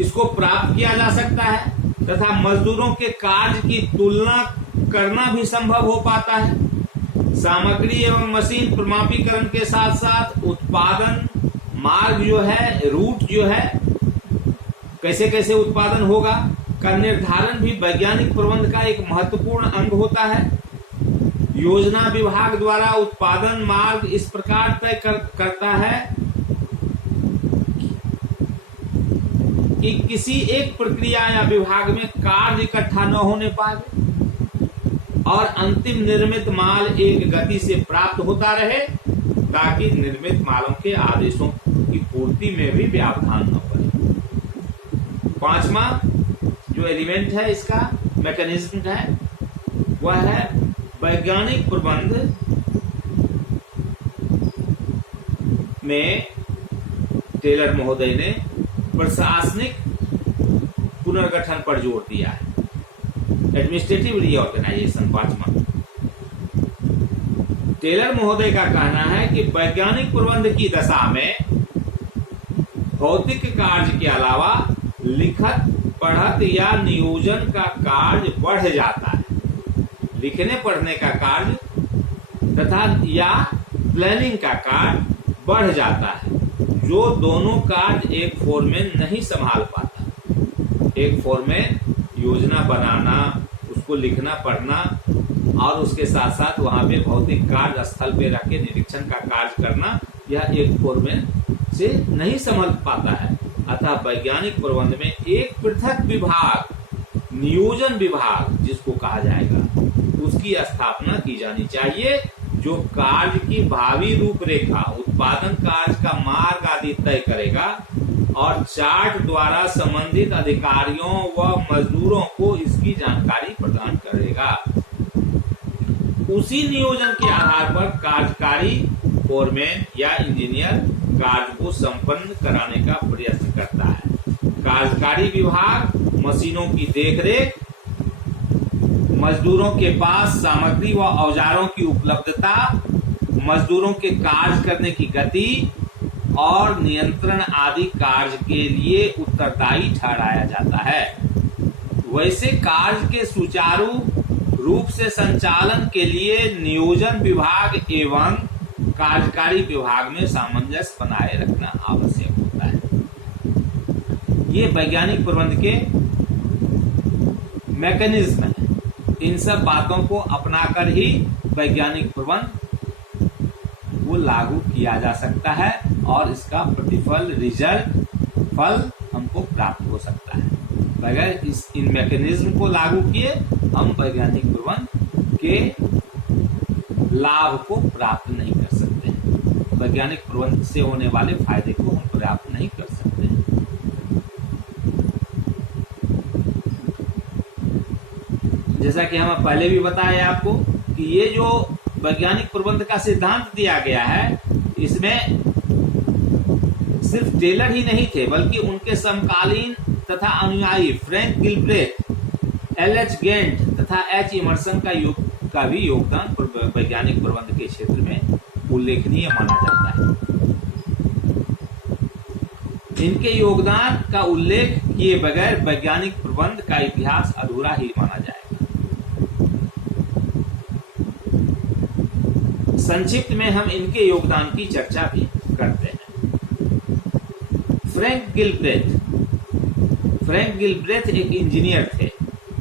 इसको प्राप्त किया जा सकता है तथा मजदूरों के कार्य की तुलना करना भी संभव हो पाता है। सामग्री एवं मशीन प्रमापीकरण के साथ साथ उत्पादन मार्ग जो है, रूट जो है, कैसे कैसे उत्पादन होगा का निर्धारण भी वैज्ञानिक प्रबंध का एक महत्वपूर्ण अंग होता है। योजना विभाग द्वारा उत्पादन मार्ग इस प्रकार तय करता है कि किसी एक प्रक्रिया या विभाग में कार्य इकट्ठा न होने पाए और अंतिम निर्मित माल एक गति से प्राप्त होता रहे ताकि निर्मित मालों के आदेशों की पूर्ति में भी व्यवधान न पड़े। पांचवा जो एलिमेंट है इसका मैकेनिज्म है वह है वैज्ञानिक प्रबंध में टेलर महोदय ने प्रशासनिक पुनर्गठन पर जोर दिया है। Administrative reorganisation. पांचवा, टेलर महोदय का कहना है कि वैज्ञानिक प्रबंध की दशा में भौतिक कार्य के अलावा लिखत पढ़त या नियोजन का कार्य बढ़ जाता है। लिखने पढ़ने का कार्य तथा या प्लानिंग का कार्य बढ़ जाता है, जो दोनों कार्य एक फोरमैन नहीं संभाल पाता। एक फोरमैन योजना बनाना, उसको लिखना पढ़ना और उसके साथ साथ वहां पे भौतिक कार्य स्थल पे रख के निरीक्षण का कार्य करना, यह एक फोरमैन से नहीं संभाल पाता है। अतः वैज्ञानिक प्रबंध में एक पृथक विभाग, नियोजन विभाग जिसको कहा जाएगा, उसकी स्थापना की जानी चाहिए, जो कार्य की भावी रूपरेखा, उत्पादन कार्य का मार्ग आदि तय करेगा और चार्ट द्वारा संबंधित अधिकारियों व मजदूरों को इसकी जानकारी प्रदान करेगा। उसी नियोजन के आधार पर कार्यकारी फोरमैन या इंजीनियर कार्य को संपन्न कराने का प्रयास करता है। कार्यकारी विभाग मशीनों की देखरेख, मजदूरों के पास सामग्री व औजारों की उपलब्धता, मजदूरों के कार्य करने की गति और नियंत्रण आदि कार्य के लिए उत्तरदायी ठहराया जाता है। वैसे कार्य के सुचारू रूप से संचालन के लिए नियोजन विभाग एवं कार्यकारी विभाग में सामंजस्य बनाए रखना आवश्यक होता है। ये वैज्ञानिक प्रबंध के मैकेनिज्म है। इन सब बातों को अपनाकर ही वैज्ञानिक प्रबंध वो लागू किया जा सकता है और इसका प्रतिफल, रिजल्ट, फल हमको प्राप्त हो सकता है। बगैर इन मैकेनिज्म को लागू किए हम वैज्ञानिक प्रबंध के लाभ को प्राप्त नहीं कर सकते हैं। वैज्ञानिक प्रबंध से होने वाले फायदे को हम प्राप्त नहीं कर सकते हैं। जैसा कि हम पहले भी बताए आपको कि ये जो वैज्ञानिक प्रबंध का सिद्धांत दिया गया है, इसमें सिर्फ टेलर ही नहीं थे बल्कि उनके समकालीन तथा अनुयायी फ्रैंक गिलब्रेथ, एल.एच. गेंट तथा एच. इमर्सन का भी योगदान वैज्ञानिक प्रबंध के क्षेत्र में उल्लेखनीय माना जाता है। इनके योगदान का उल्लेख किए बगैर वैज्ञानिक प्रबंध का इतिहास अधूरा ही माना जाएगा। संक्षिप्त में हम इनके योगदान की चर्चा भी करते हैं। फ्रैंक गिलब्रेथ एक इंजीनियर थे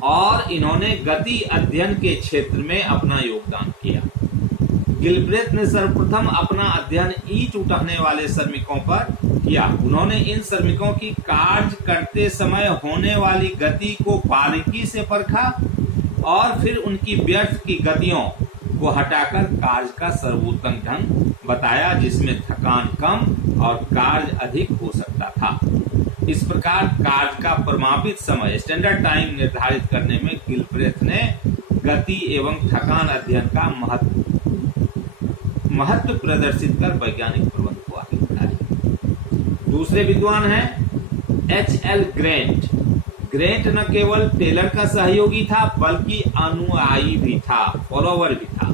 और इन्होंने गति अध्ययन के क्षेत्र में अपना योगदान किया। गिलब्रेथ ने सर्वप्रथम अपना अध्ययन ईंट उठाने वाले श्रमिकों पर किया। उन्होंने इन श्रमिकों की कार्य करते समय होने वाली गति को बारीकी से परखा और फिर उनकी व्यर्थ की गतियों को हटाकर कार्य का सर्वोत्तम ढंग बताया, जिसमें थकान कम और कार्य अधिक हो सकता था। इस प्रकार कार्य का प्रमापित समय स्टैंडर्ड टाइम निर्धारित करने में गिलब्रेथ ने गति एवं थकान अध्ययन का महत्व प्रदर्शित कर वैज्ञानिक प्रबंध को आगे बढ़ाया। दूसरे विद्वान हैं H.L. ग्रेंट न केवल टेलर का सहयोगी था बल्कि अनुयायी भी था, फॉलोवर भी था।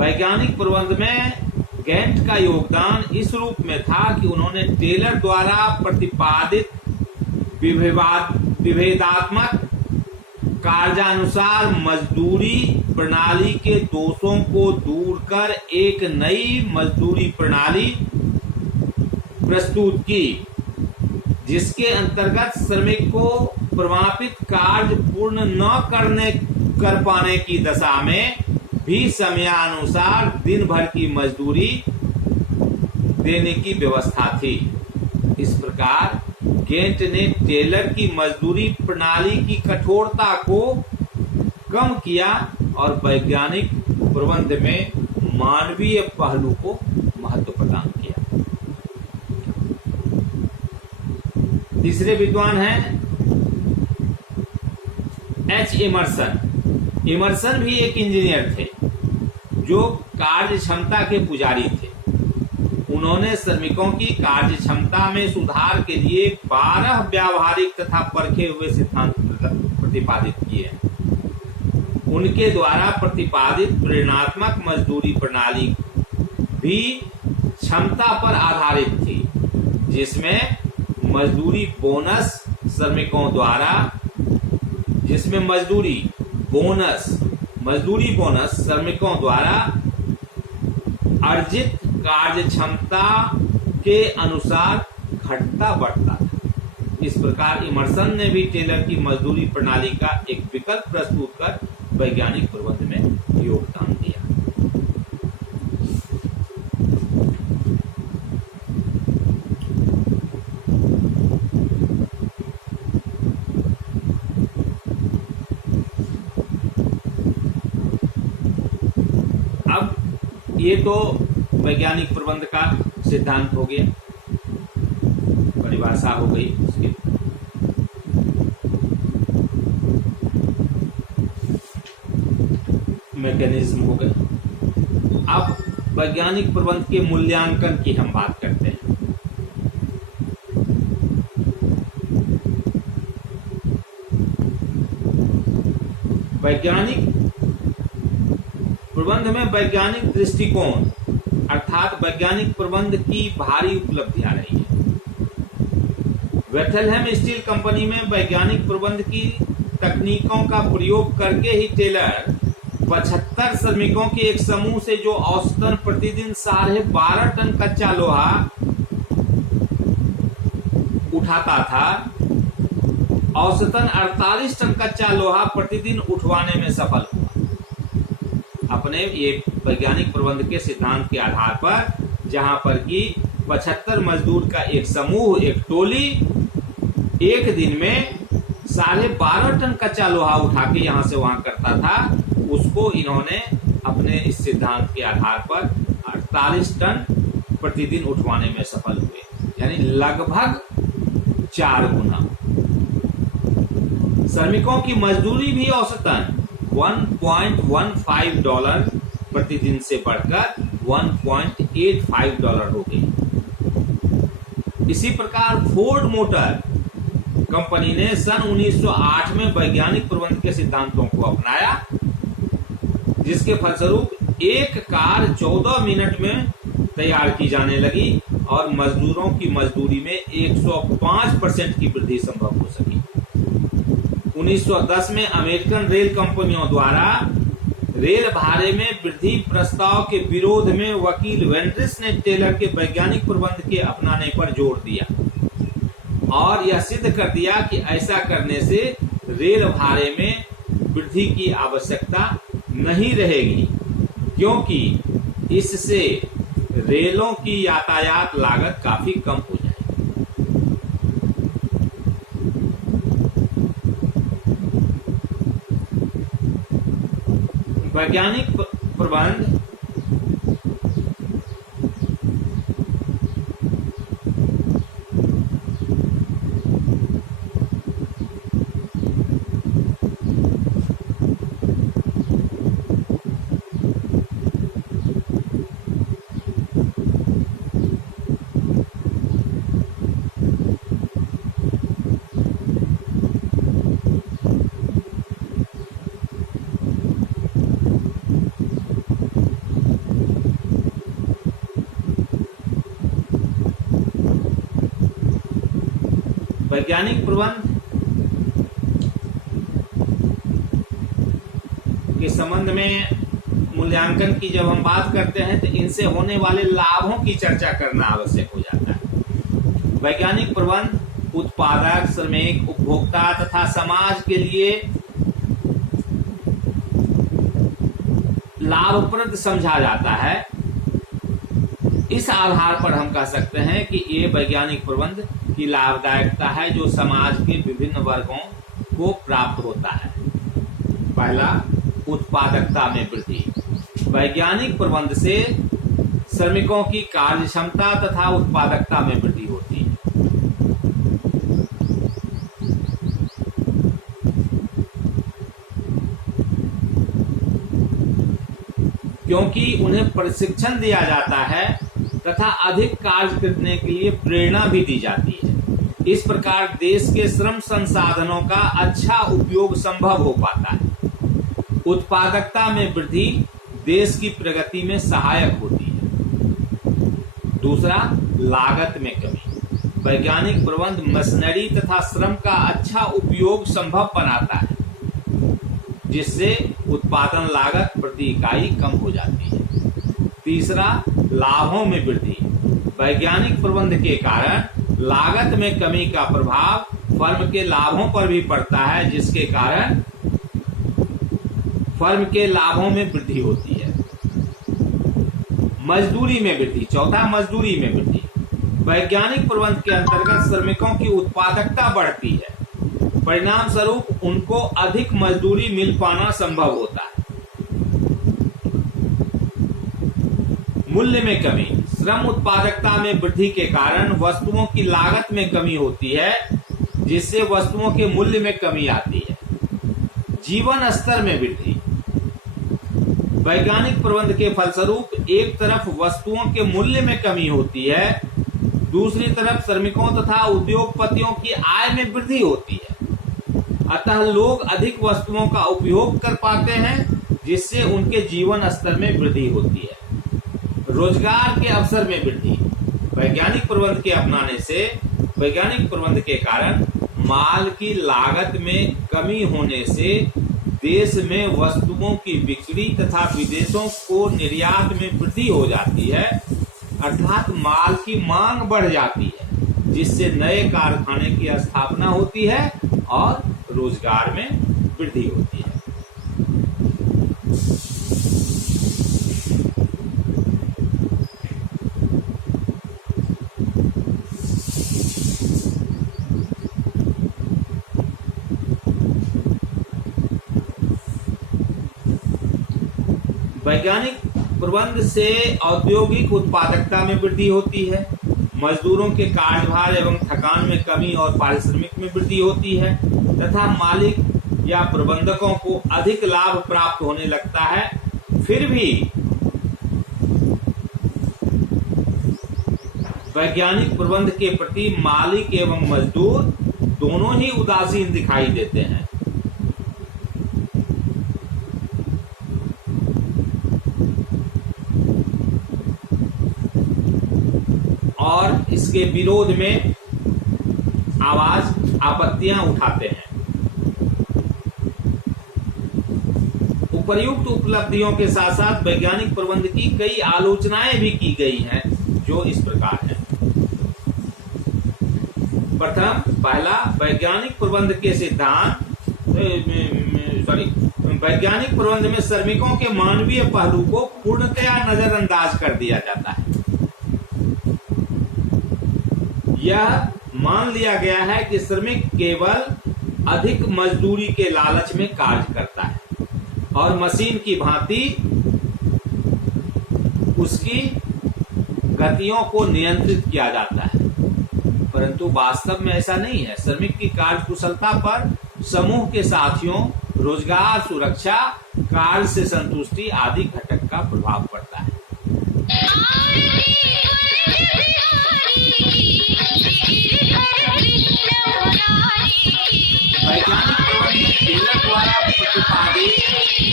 वैज्ञानिक प्रबंध में ग्रेंट का योगदान इस रूप में था कि उन्होंने टेलर द्वारा प्रतिपादित विभेदात्मक कार्यानुसार मजदूरी प्रणाली के दोषों को दूर कर एक नई मजदूरी प्रणाली प्रस्तुत की, जिसके अंतर्गत श्रमिक को प्रमापित कार्य पूर्ण न कर पाने की दशा में भी समयानुसार दिन भर की मजदूरी देने की व्यवस्था थी। इस प्रकार गेंट ने टेलर की मजदूरी प्रणाली की कठोरता को कम किया और वैज्ञानिक प्रबंध में मानवीय पहलू को महत्व प्रदान किया। तीसरे विद्वान हैं H. इमर्सन भी एक इंजीनियर थे जो कार्य क्षमता के पुजारी थे। उन्होंने श्रमिकों की कार्य क्षमता में सुधार के लिए 12 व्यावहारिक तथा परखे हुए सिद्धांत प्रतिपादित किए। उनके द्वारा प्रतिपादित प्रेरणात्मक मजदूरी प्रणाली भी क्षमता पर आधारित थी, जिसमें मजदूरी बोनस श्रमिकों द्वारा अर्जित कार्य क्षमता के अनुसार घटता बढ़ता था। इस प्रकार इमर्सन ने भी टेलर की मजदूरी प्रणाली का एक विकल्प प्रस्तुत कर वैज्ञानिक प्रबंध में योगदान दिया। अब ये तो वैज्ञानिक प्रबंध का सिद्धांत हो गया, परिभाषा हो गई, उसके मैकेनिज्म हो गए। अब वैज्ञानिक प्रबंध के मूल्यांकन की हम बात करते हैं। वैज्ञानिक प्रबंध में वैज्ञानिक दृष्टिकोण अर्थात वैज्ञानिक प्रबंध की भारी उपलब्धियां रही है। वेथलहैम स्टील कंपनी में वैज्ञानिक प्रबंध की तकनीकों का प्रयोग करके ही टेलर 75 श्रमिकों के एक समूह से जो औसतन प्रतिदिन 12.5 टन कच्चा लोहा उठाता था, औसतन 48 टन कच्चा लोहा प्रतिदिन उठवाने में सफल हुआ। अपने ये वैज्ञानिक प्रबंध के सिद्धांत के आधार पर, जहां पर कि 75 मजदूर का एक समूह, एक टोली एक दिन में 12.5 टन कच्चा लोहा उठा के यहां से वहां करता था, उसको इन्होंने अपने इस सिद्धांत के आधार पर 48 टन प्रतिदिन उठवाने में सफल हुए, यानी लगभग 4 गुना। श्रमिकों की मजदूरी भी औसतन $1.15 प्रतिदिन से बढ़कर $1.85 हो गई। इसी प्रकार फोर्ड मोटर कंपनी ने सन 1908 में वैज्ञानिक प्रबंध के सिद्धांतों को अपनाया, जिसके फलस्वरूप एक कार 14 मिनट में तैयार की जाने लगी और मजदूरों की मजदूरी में 105% की वृद्धि संभव हो सकी। 1910 में अमेरिकन रेल कंपनियों द्वारा रेल भाड़े में वृद्धि प्रस्ताव के विरोध में वकील वेंड्रिस ने टेलर के वैज्ञानिक प्रबंध के अपनाने पर जोर दिया और यह सिद्ध कर दिया कि ऐसा करने से रेल भाड़े में वृद्धि की आवश्यकता नहीं रहेगी, क्योंकि इससे रेलों की यातायात लागत काफी कम हो जाएगी। वैज्ञानिक प्रबंध वैज्ञानिक प्रबंध के संबंध में मूल्यांकन की जब हम बात करते हैं तो इनसे होने वाले लाभों की चर्चा करना आवश्यक हो जाता है। वैज्ञानिक प्रबंध उत्पादक, श्रमिक, उपभोक्ता तथा समाज के लिए लाभप्रद समझा जाता है। इस आधार पर हम कह सकते हैं कि ये वैज्ञानिक प्रबंध की लाभदायकता है जो समाज के विभिन्न वर्गों को प्राप्त होता है। पहला, उत्पादकता में वृद्धि। वैज्ञानिक प्रबंध से श्रमिकों की कार्य क्षमता तथा उत्पादकता में वृद्धि होती है। क्योंकि उन्हें प्रशिक्षण दिया जाता है तथा अधिक कार्य करने के लिए प्रेरणा भी दी जाती है। इस प्रकार देश के श्रम संसाधनों का अच्छा उपयोग संभव हो पाता है। उत्पादकता में वृद्धि देश की प्रगति में सहायक होती है। दूसरा, लागत में कमी। वैज्ञानिक प्रबंध मशीनरी तथा श्रम का अच्छा उपयोग संभव बनाता है, जिससे उत्पादन लागत प्रति इकाई कम हो जाती है। तीसरा, लाभों में वृद्धि। वैज्ञानिक प्रबंध के कारण लागत में कमी का प्रभाव फर्म के लाभों पर भी पड़ता है, जिसके कारण फर्म के लाभों में वृद्धि होती है। मजदूरी में वृद्धि। चौथा, मजदूरी में वृद्धि। वैज्ञानिक प्रबंध के अंतर्गत श्रमिकों की उत्पादकता बढ़ती है, परिणाम स्वरूप उनको अधिक मजदूरी मिल पाना संभव होता है। मूल्य में कमी। श्रम उत्पादकता में वृद्धि के कारण वस्तुओं की लागत में कमी होती है, जिससे वस्तुओं के मूल्य में कमी आती है। जीवन स्तर में वृद्धि। वैज्ञानिक प्रबंध के फलस्वरूप एक तरफ वस्तुओं के मूल्य में कमी होती है, दूसरी तरफ श्रमिकों तथा उद्योगपतियों की आय में वृद्धि होती है। अतः लोग अधिक वस्तुओं का उपयोग कर पाते हैं, जिससे उनके जीवन स्तर में वृद्धि होती है। रोजगार के अवसर में वृद्धि। वैज्ञानिक प्रबंध के अपनाने से वैज्ञानिक प्रबंध के कारण माल की लागत में कमी होने से देश में वस्तुओं की बिक्री तथा विदेशों को निर्यात में वृद्धि हो जाती है, अर्थात माल की मांग बढ़ जाती है, जिससे नए कारखाने की स्थापना होती है और रोजगार में वृद्धि होती है। वैज्ञानिक प्रबंध से औद्योगिक उत्पादकता में वृद्धि होती है, मजदूरों के कार्यभार एवं थकान में कमी और पारिश्रमिक में वृद्धि होती है तथा मालिक या प्रबंधकों को अधिक लाभ प्राप्त होने लगता है। फिर भी वैज्ञानिक प्रबंध के प्रति मालिक एवं मजदूर दोनों ही उदासीन दिखाई देते हैं। और इसके विरोध में आपत्तियां उठाते हैं। उपर्युक्त उपलब्धियों के साथ साथ वैज्ञानिक प्रबंध की कई आलोचनाएं भी की गई हैं, जो इस प्रकार है। पहला, वैज्ञानिक प्रबंध के सिद्धांत वैज्ञानिक प्रबंध में श्रमिकों के मानवीय पहलू को पूर्णतया नजरअंदाज कर दिया जाता है। यह मान लिया गया है कि श्रमिक केवल अधिक मजदूरी के लालच में कार्य करता है और मशीन की भांति उसकी गतियों को नियंत्रित किया जाता है, परंतु वास्तव में ऐसा नहीं है। श्रमिक की कार्य कुशलता पर समूह के साथियों, रोजगार, सुरक्षा, कार्य से संतुष्टि आदि घटक का प्रभाव पड़ता है। वैज्ञानिक प्रबंध में टेलर द्वारा प्रतिपादित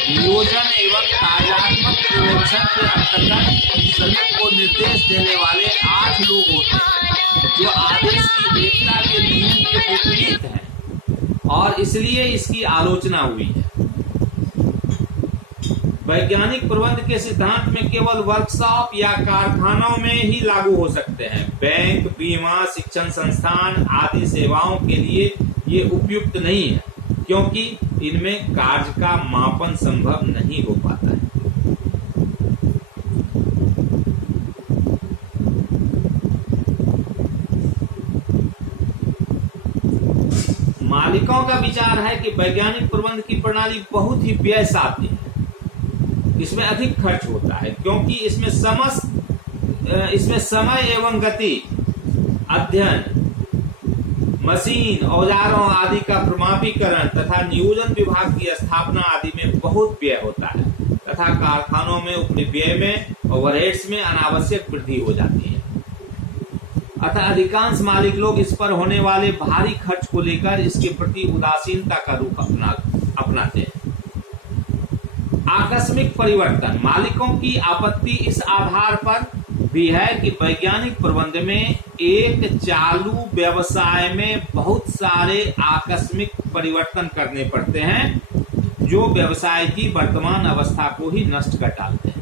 नियोजन एवं कार्यात्मक पर्यवेक्षण के अंतर्गत श्रमिक को निर्देश देने वाले 8 लोग होते हैं, जो आदेश की एकता के नियम के विपरीत है और इसलिए इसकी आलोचना हुई है। वैज्ञानिक प्रबंध के सिद्धांत में केवल वर्कशॉप या कारखानों में ही लागू हो सकते हैं। बैंक, बीमा, शिक्षण संस्थान आदि सेवाओं के लिए ये उपयुक्त नहीं है, क्योंकि इनमें कार्य का मापन संभव नहीं हो पाता है। मालिकों का विचार है कि वैज्ञानिक प्रबंध की प्रणाली बहुत ही व्यय साध्य है। इसमें अधिक खर्च होता है, क्योंकि इसमें समय एवं गति, अध्ययन, मशीन, औजारों आदि का प्रमापीकरण तथा नियोजन विभाग की स्थापना आदि में बहुत व्यय होता है तथा कारखानों में उपरिव्यय में, ओवरहेड्स में अनावश्यक वृद्धि हो जाती है। अतः अधिकांश मालिक लोग इस पर होने वाले भारी खर्च को लेकर इसके प्रति उदासीनता का रूप अपनाते हैं। आकस्मिक परिवर्तन। मालिकों की आपत्ति इस आधार पर भी है कि वैज्ञानिक प्रबंध में एक चालू व्यवसाय में बहुत सारे आकस्मिक परिवर्तन करने पड़ते हैं, जो व्यवसाय की वर्तमान अवस्था को ही नष्ट कर डालते हैं।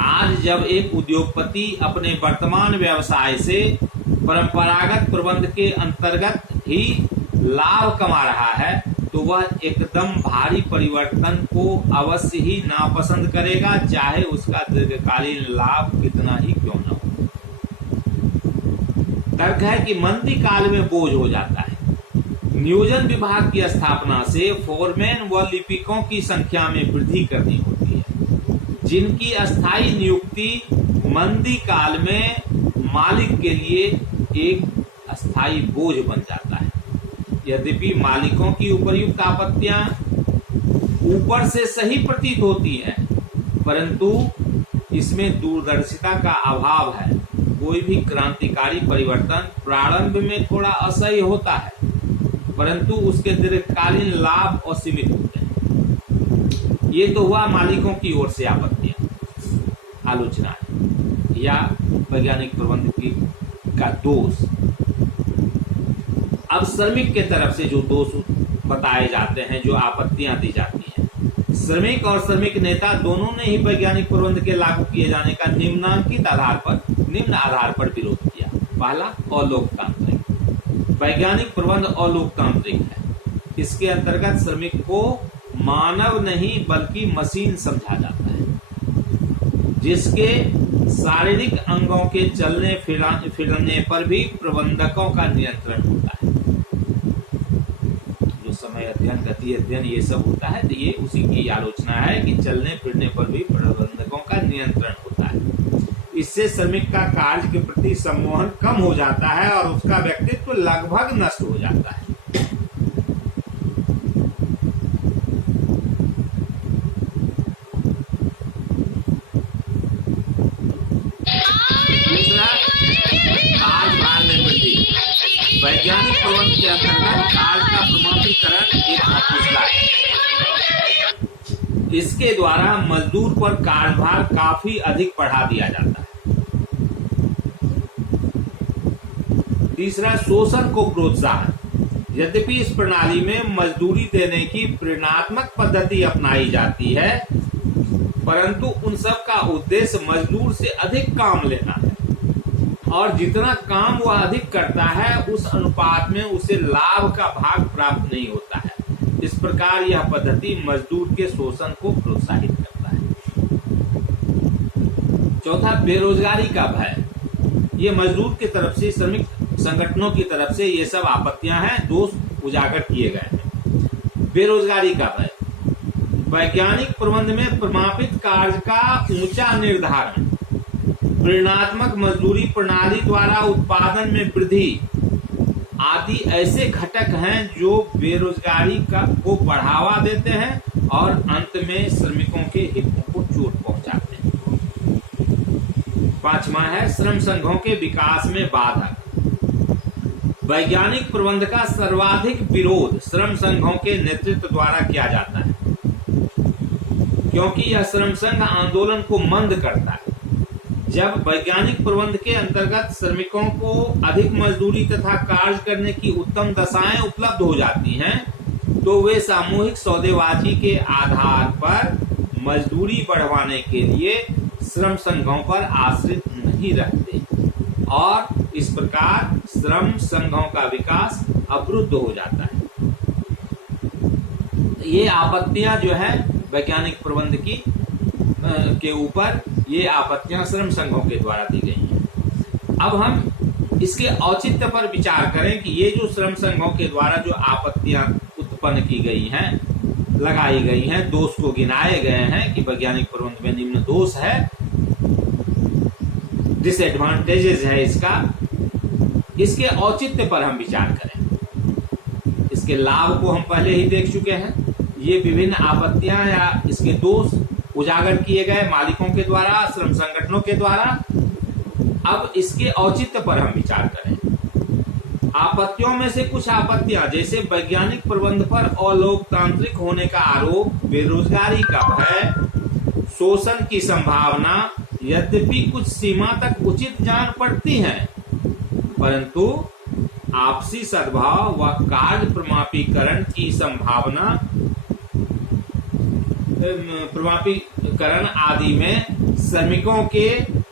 आज जब एक उद्योगपति अपने वर्तमान व्यवसाय से परंपरागत प्रबंध के अंतर्गत ही लाभ कमा रहा है, तो वह एकदम भारी परिवर्तन को अवश्य ही नापसंद करेगा, चाहे उसका दीर्घकालीन लाभ कितना ही क्यों न हो। तर्क है कि मंदी काल में बोझ हो जाता है। नियोजन विभाग की स्थापना से फोरमैन व लिपिकों की संख्या में वृद्धि करनी होती है, जिनकी अस्थायी नियुक्ति मंदी काल में मालिक के लिए एक अस्थायी बोझ बन जाता है। यद्यपि मालिकों की उपर्युक्त आपत्तियां ऊपर से सही प्रतीत होती हैं, परंतु इसमें दूरदर्शिता का अभाव है। कोई भी क्रांतिकारी परिवर्तन प्रारंभ में थोड़ा असह्य होता है, परंतु उसके दीर्घकालीन लाभ असीमित होते हैं। ये तो हुआ मालिकों की ओर से आपत्तियां, आलोचनाएं या वैज्ञानिक प्रबंध का दोष। अब श्रमिक के तरफ से जो दोष बताए जाते हैं, जो आपत्तियां दी जाती हैं, श्रमिक और श्रमिक नेता दोनों ने ही वैज्ञानिक प्रबंध के लागू किए जाने का निम्न आधार पर विरोध किया। पहला, अलोकतांत्रिक। वैज्ञानिक प्रबंध अलोकतांत्रिक है। इसके अंतर्गत श्रमिक को मानव नहीं बल्कि मशीन समझा जाता है, जिसके शारीरिक अंगों के चलने फिरने पर भी प्रबंधकों का नियंत्रण होता है। जो समय अध्ययन, गति अध्ययन ये सब होता है, तो ये उसी की आलोचना है कि चलने फिरने पर भी प्रबंधकों का नियंत्रण होता है। इससे श्रमिक का कार्य के प्रति सम्मोहन कम हो जाता है और उसका व्यक्तित्व लगभग नष्ट हो जाता है। वैज्ञानिक प्रबंध के अंतर्गत कार्य का प्रमाणीकरण एक मसला है। इसके द्वारा मजदूर पर कार्यभार काफी अधिक बढ़ा दिया जाता है। तीसरा, शोषण को प्रोत्साहन, यद्यपि इस प्रणाली में मजदूरी देने की प्रेरणात्मक पद्धति अपनाई जाती है, परंतु उन सब का उद्देश्य मजदूर से अधिक काम लेना है और जितना काम वह अधिक करता है उस अनुपात में उसे लाभ का भाग प्राप्त नहीं होता है। इस प्रकार यह पद्धति मजदूर के शोषण को प्रोत्साहित करता है। चौथा, बेरोजगारी का भय। ये मजदूर की तरफ से, श्रमिक संगठनों की तरफ से ये सब आपत्तियां हैं, दोष उजागर किए गए हैं। बेरोजगारी का भय। वैज्ञानिक प्रबंध में प्रमापित कार्य का ऊंचा निर्धारण, प्रेरणात्मक मजदूरी प्रणाली द्वारा उत्पादन में वृद्धि आदि ऐसे घटक हैं जो बेरोजगारी को बढ़ावा देते हैं और अंत में श्रमिकों के हितों को चोट पहुंचाते हैं। पांचवा है श्रम संघों के विकास में बाधा। वैज्ञानिक प्रबंध का सर्वाधिक विरोध श्रम संघों के नेतृत्व द्वारा किया जाता है, क्योंकि यह श्रम संघ आंदोलन को मंद करता है। जब वैज्ञानिक प्रबंध के अंतर्गत श्रमिकों को अधिक मजदूरी तथा कार्य करने की उत्तम दशाएं उपलब्ध हो जाती हैं, तो वे सामूहिक सौदेबाजी के आधार पर मजदूरी बढ़वाने के लिए श्रम संघों पर आश्रित नहीं रहते और इस प्रकार श्रम संघों का विकास अवरुद्ध हो जाता है। ये आपत्तियां जो है वैज्ञानिक प्रबंध की के ऊपर, ये आपत्तियां श्रम संघों के द्वारा दी गई हैं। अब हम इसके औचित्य पर विचार करें कि ये जो श्रम संघों के द्वारा जो आपत्तियां उत्पन्न की गई हैं, लगाई गई हैं, दोष को गिनाए गए हैं कि वैज्ञानिक प्रबंध में निम्न दोष है, डिसएडवांटेजेस है इसका, इसके औचित्य पर हम विचार करें। इसके लाभ को हम पहले ही देख चुके हैं। ये विभिन्न आपत्तियां या इसके दोष उजागर किए गए मालिकों के द्वारा, श्रम संगठनों के द्वारा। अब इसके औचित्य पर हम विचार करें। आपत्तियों में से कुछ आपत्तियां, जैसे वैज्ञानिक प्रबंध पर अलोकतांत्रिक होने का आरोप, बेरोजगारी का भय, शोषण की संभावना, यद्यपि कुछ सीमा तक उचित जान पड़ती हैं, परंतु आपसी सद्भाव व कार्य प्रमापीकरण की संभावना, प्रमापीकरण आदि में श्रमिकों के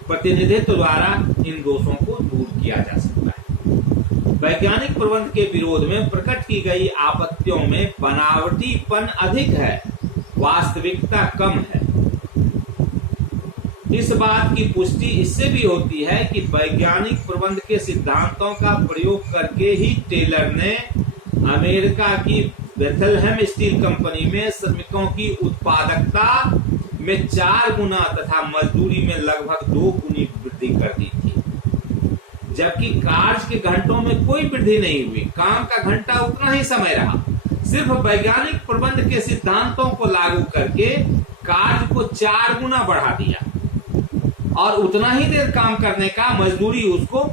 प्रतिनिधित्व द्वारा इन दोषों को दूर किया जा सकता है। वैज्ञानिक प्रबंध के विरोध में प्रकट की गई आपत्तियों में बनावटीपन अधिक है, वास्तविकता कम है। इस बात की पुष्टि इससे भी होती है कि वैज्ञानिक प्रबंध के सिद्धांतों का प्रयोग करके ही टेलर ने अमेरिका की बेथलहेम स्टील कंपनी में श्रमिकों की उत्पादकता में 4 गुना तथा मजदूरी में लगभग 2 गुनी वृद्धि कर दी थी, जबकि कार्य के घंटों में कोई वृद्धि नहीं हुई। काम का घंटा उतना ही समय रहा। सिर्फ वैज्ञानिक प्रबंध के सिद्धांतों को लागू करके कार्य को 4 गुना बढ़ा दिया और उतना ही देर काम करने का मजदूरी उसको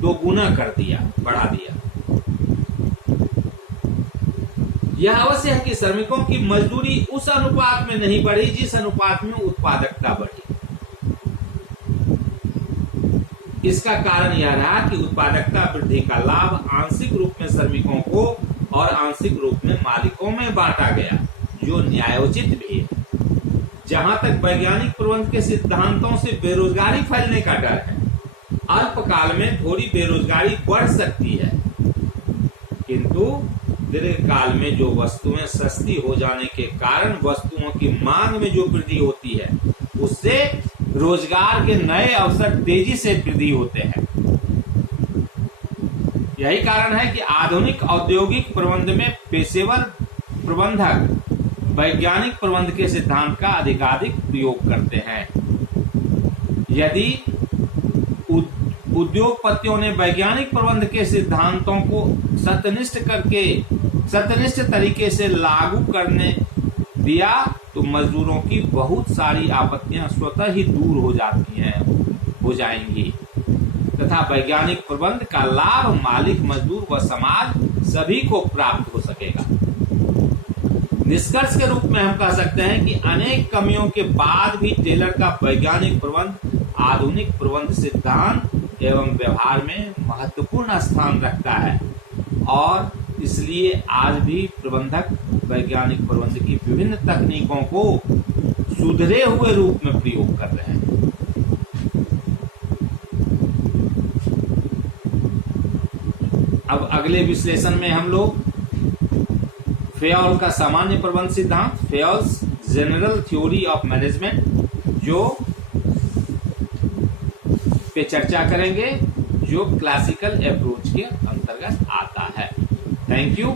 2 गुना कर दिया, बढ़ा दिया। यह अवश्य है कि श्रमिकों की मजदूरी उस अनुपात में नहीं बढ़ी जिस अनुपात में उत्पादकता बढ़ी। इसका कारण यह रहा कि उत्पादकता वृद्धि का लाभ आंशिक रूप में श्रमिकों को और आंशिक रूप में मालिकों में बांटा गया, जो न्यायोचित भी है। जहां तक वैज्ञानिक प्रबंध के सिद्धांतों से बेरोजगारी फैलने का डर है, अल्पकाल में थोड़ी बेरोजगारी बढ़ सकती है, किंतु दीर्घकाल में जो वस्तुएं सस्ती हो जाने के कारण वस्तुओं की मांग में जो वृद्धि होती है, उससे रोजगार के नए अवसर तेजी से वृद्धि होते हैं। यही कारण है कि आधुनिक औद्योगिक प्रबंध में पेशेवर प्रबंधक वैज्ञानिक प्रबंध के सिद्धांत का अधिकाधिक प्रयोग करते हैं। यदि उद्योगपतियों ने वैज्ञानिक प्रबंध के सिद्धांतों को सत्यनिष्ठ तरीके से लागू करने दिया, तो मजदूरों की बहुत सारी आपत्तियां स्वतः ही दूर हो जाएंगी तथा वैज्ञानिक प्रबंध का लाभ मालिक, मजदूर व समाज सभी को प्राप्त हो सकेगा। निष्कर्ष के रूप में हम कह सकते हैं कि अनेक कमियों के बाद भी टेलर का वैज्ञानिक प्रबंध आधुनिक प्रबंध सिद्धांत एवं व्यवहार में महत्वपूर्ण स्थान रखता है और इसलिए आज भी प्रबंधक वैज्ञानिक प्रबंध की विभिन्न तकनीकों को सुधरे हुए रूप में प्रयोग कर रहे हैं। अब अगले विश्लेषण में हम लोग फेयोल का सामान्य प्रबंध सिद्धांत, फेयोल्स जनरल थ्योरी ऑफ मैनेजमेंट, जो पे चर्चा करेंगे, जो क्लासिकल अप्रोच के अंतर्गत आता है। Thank you.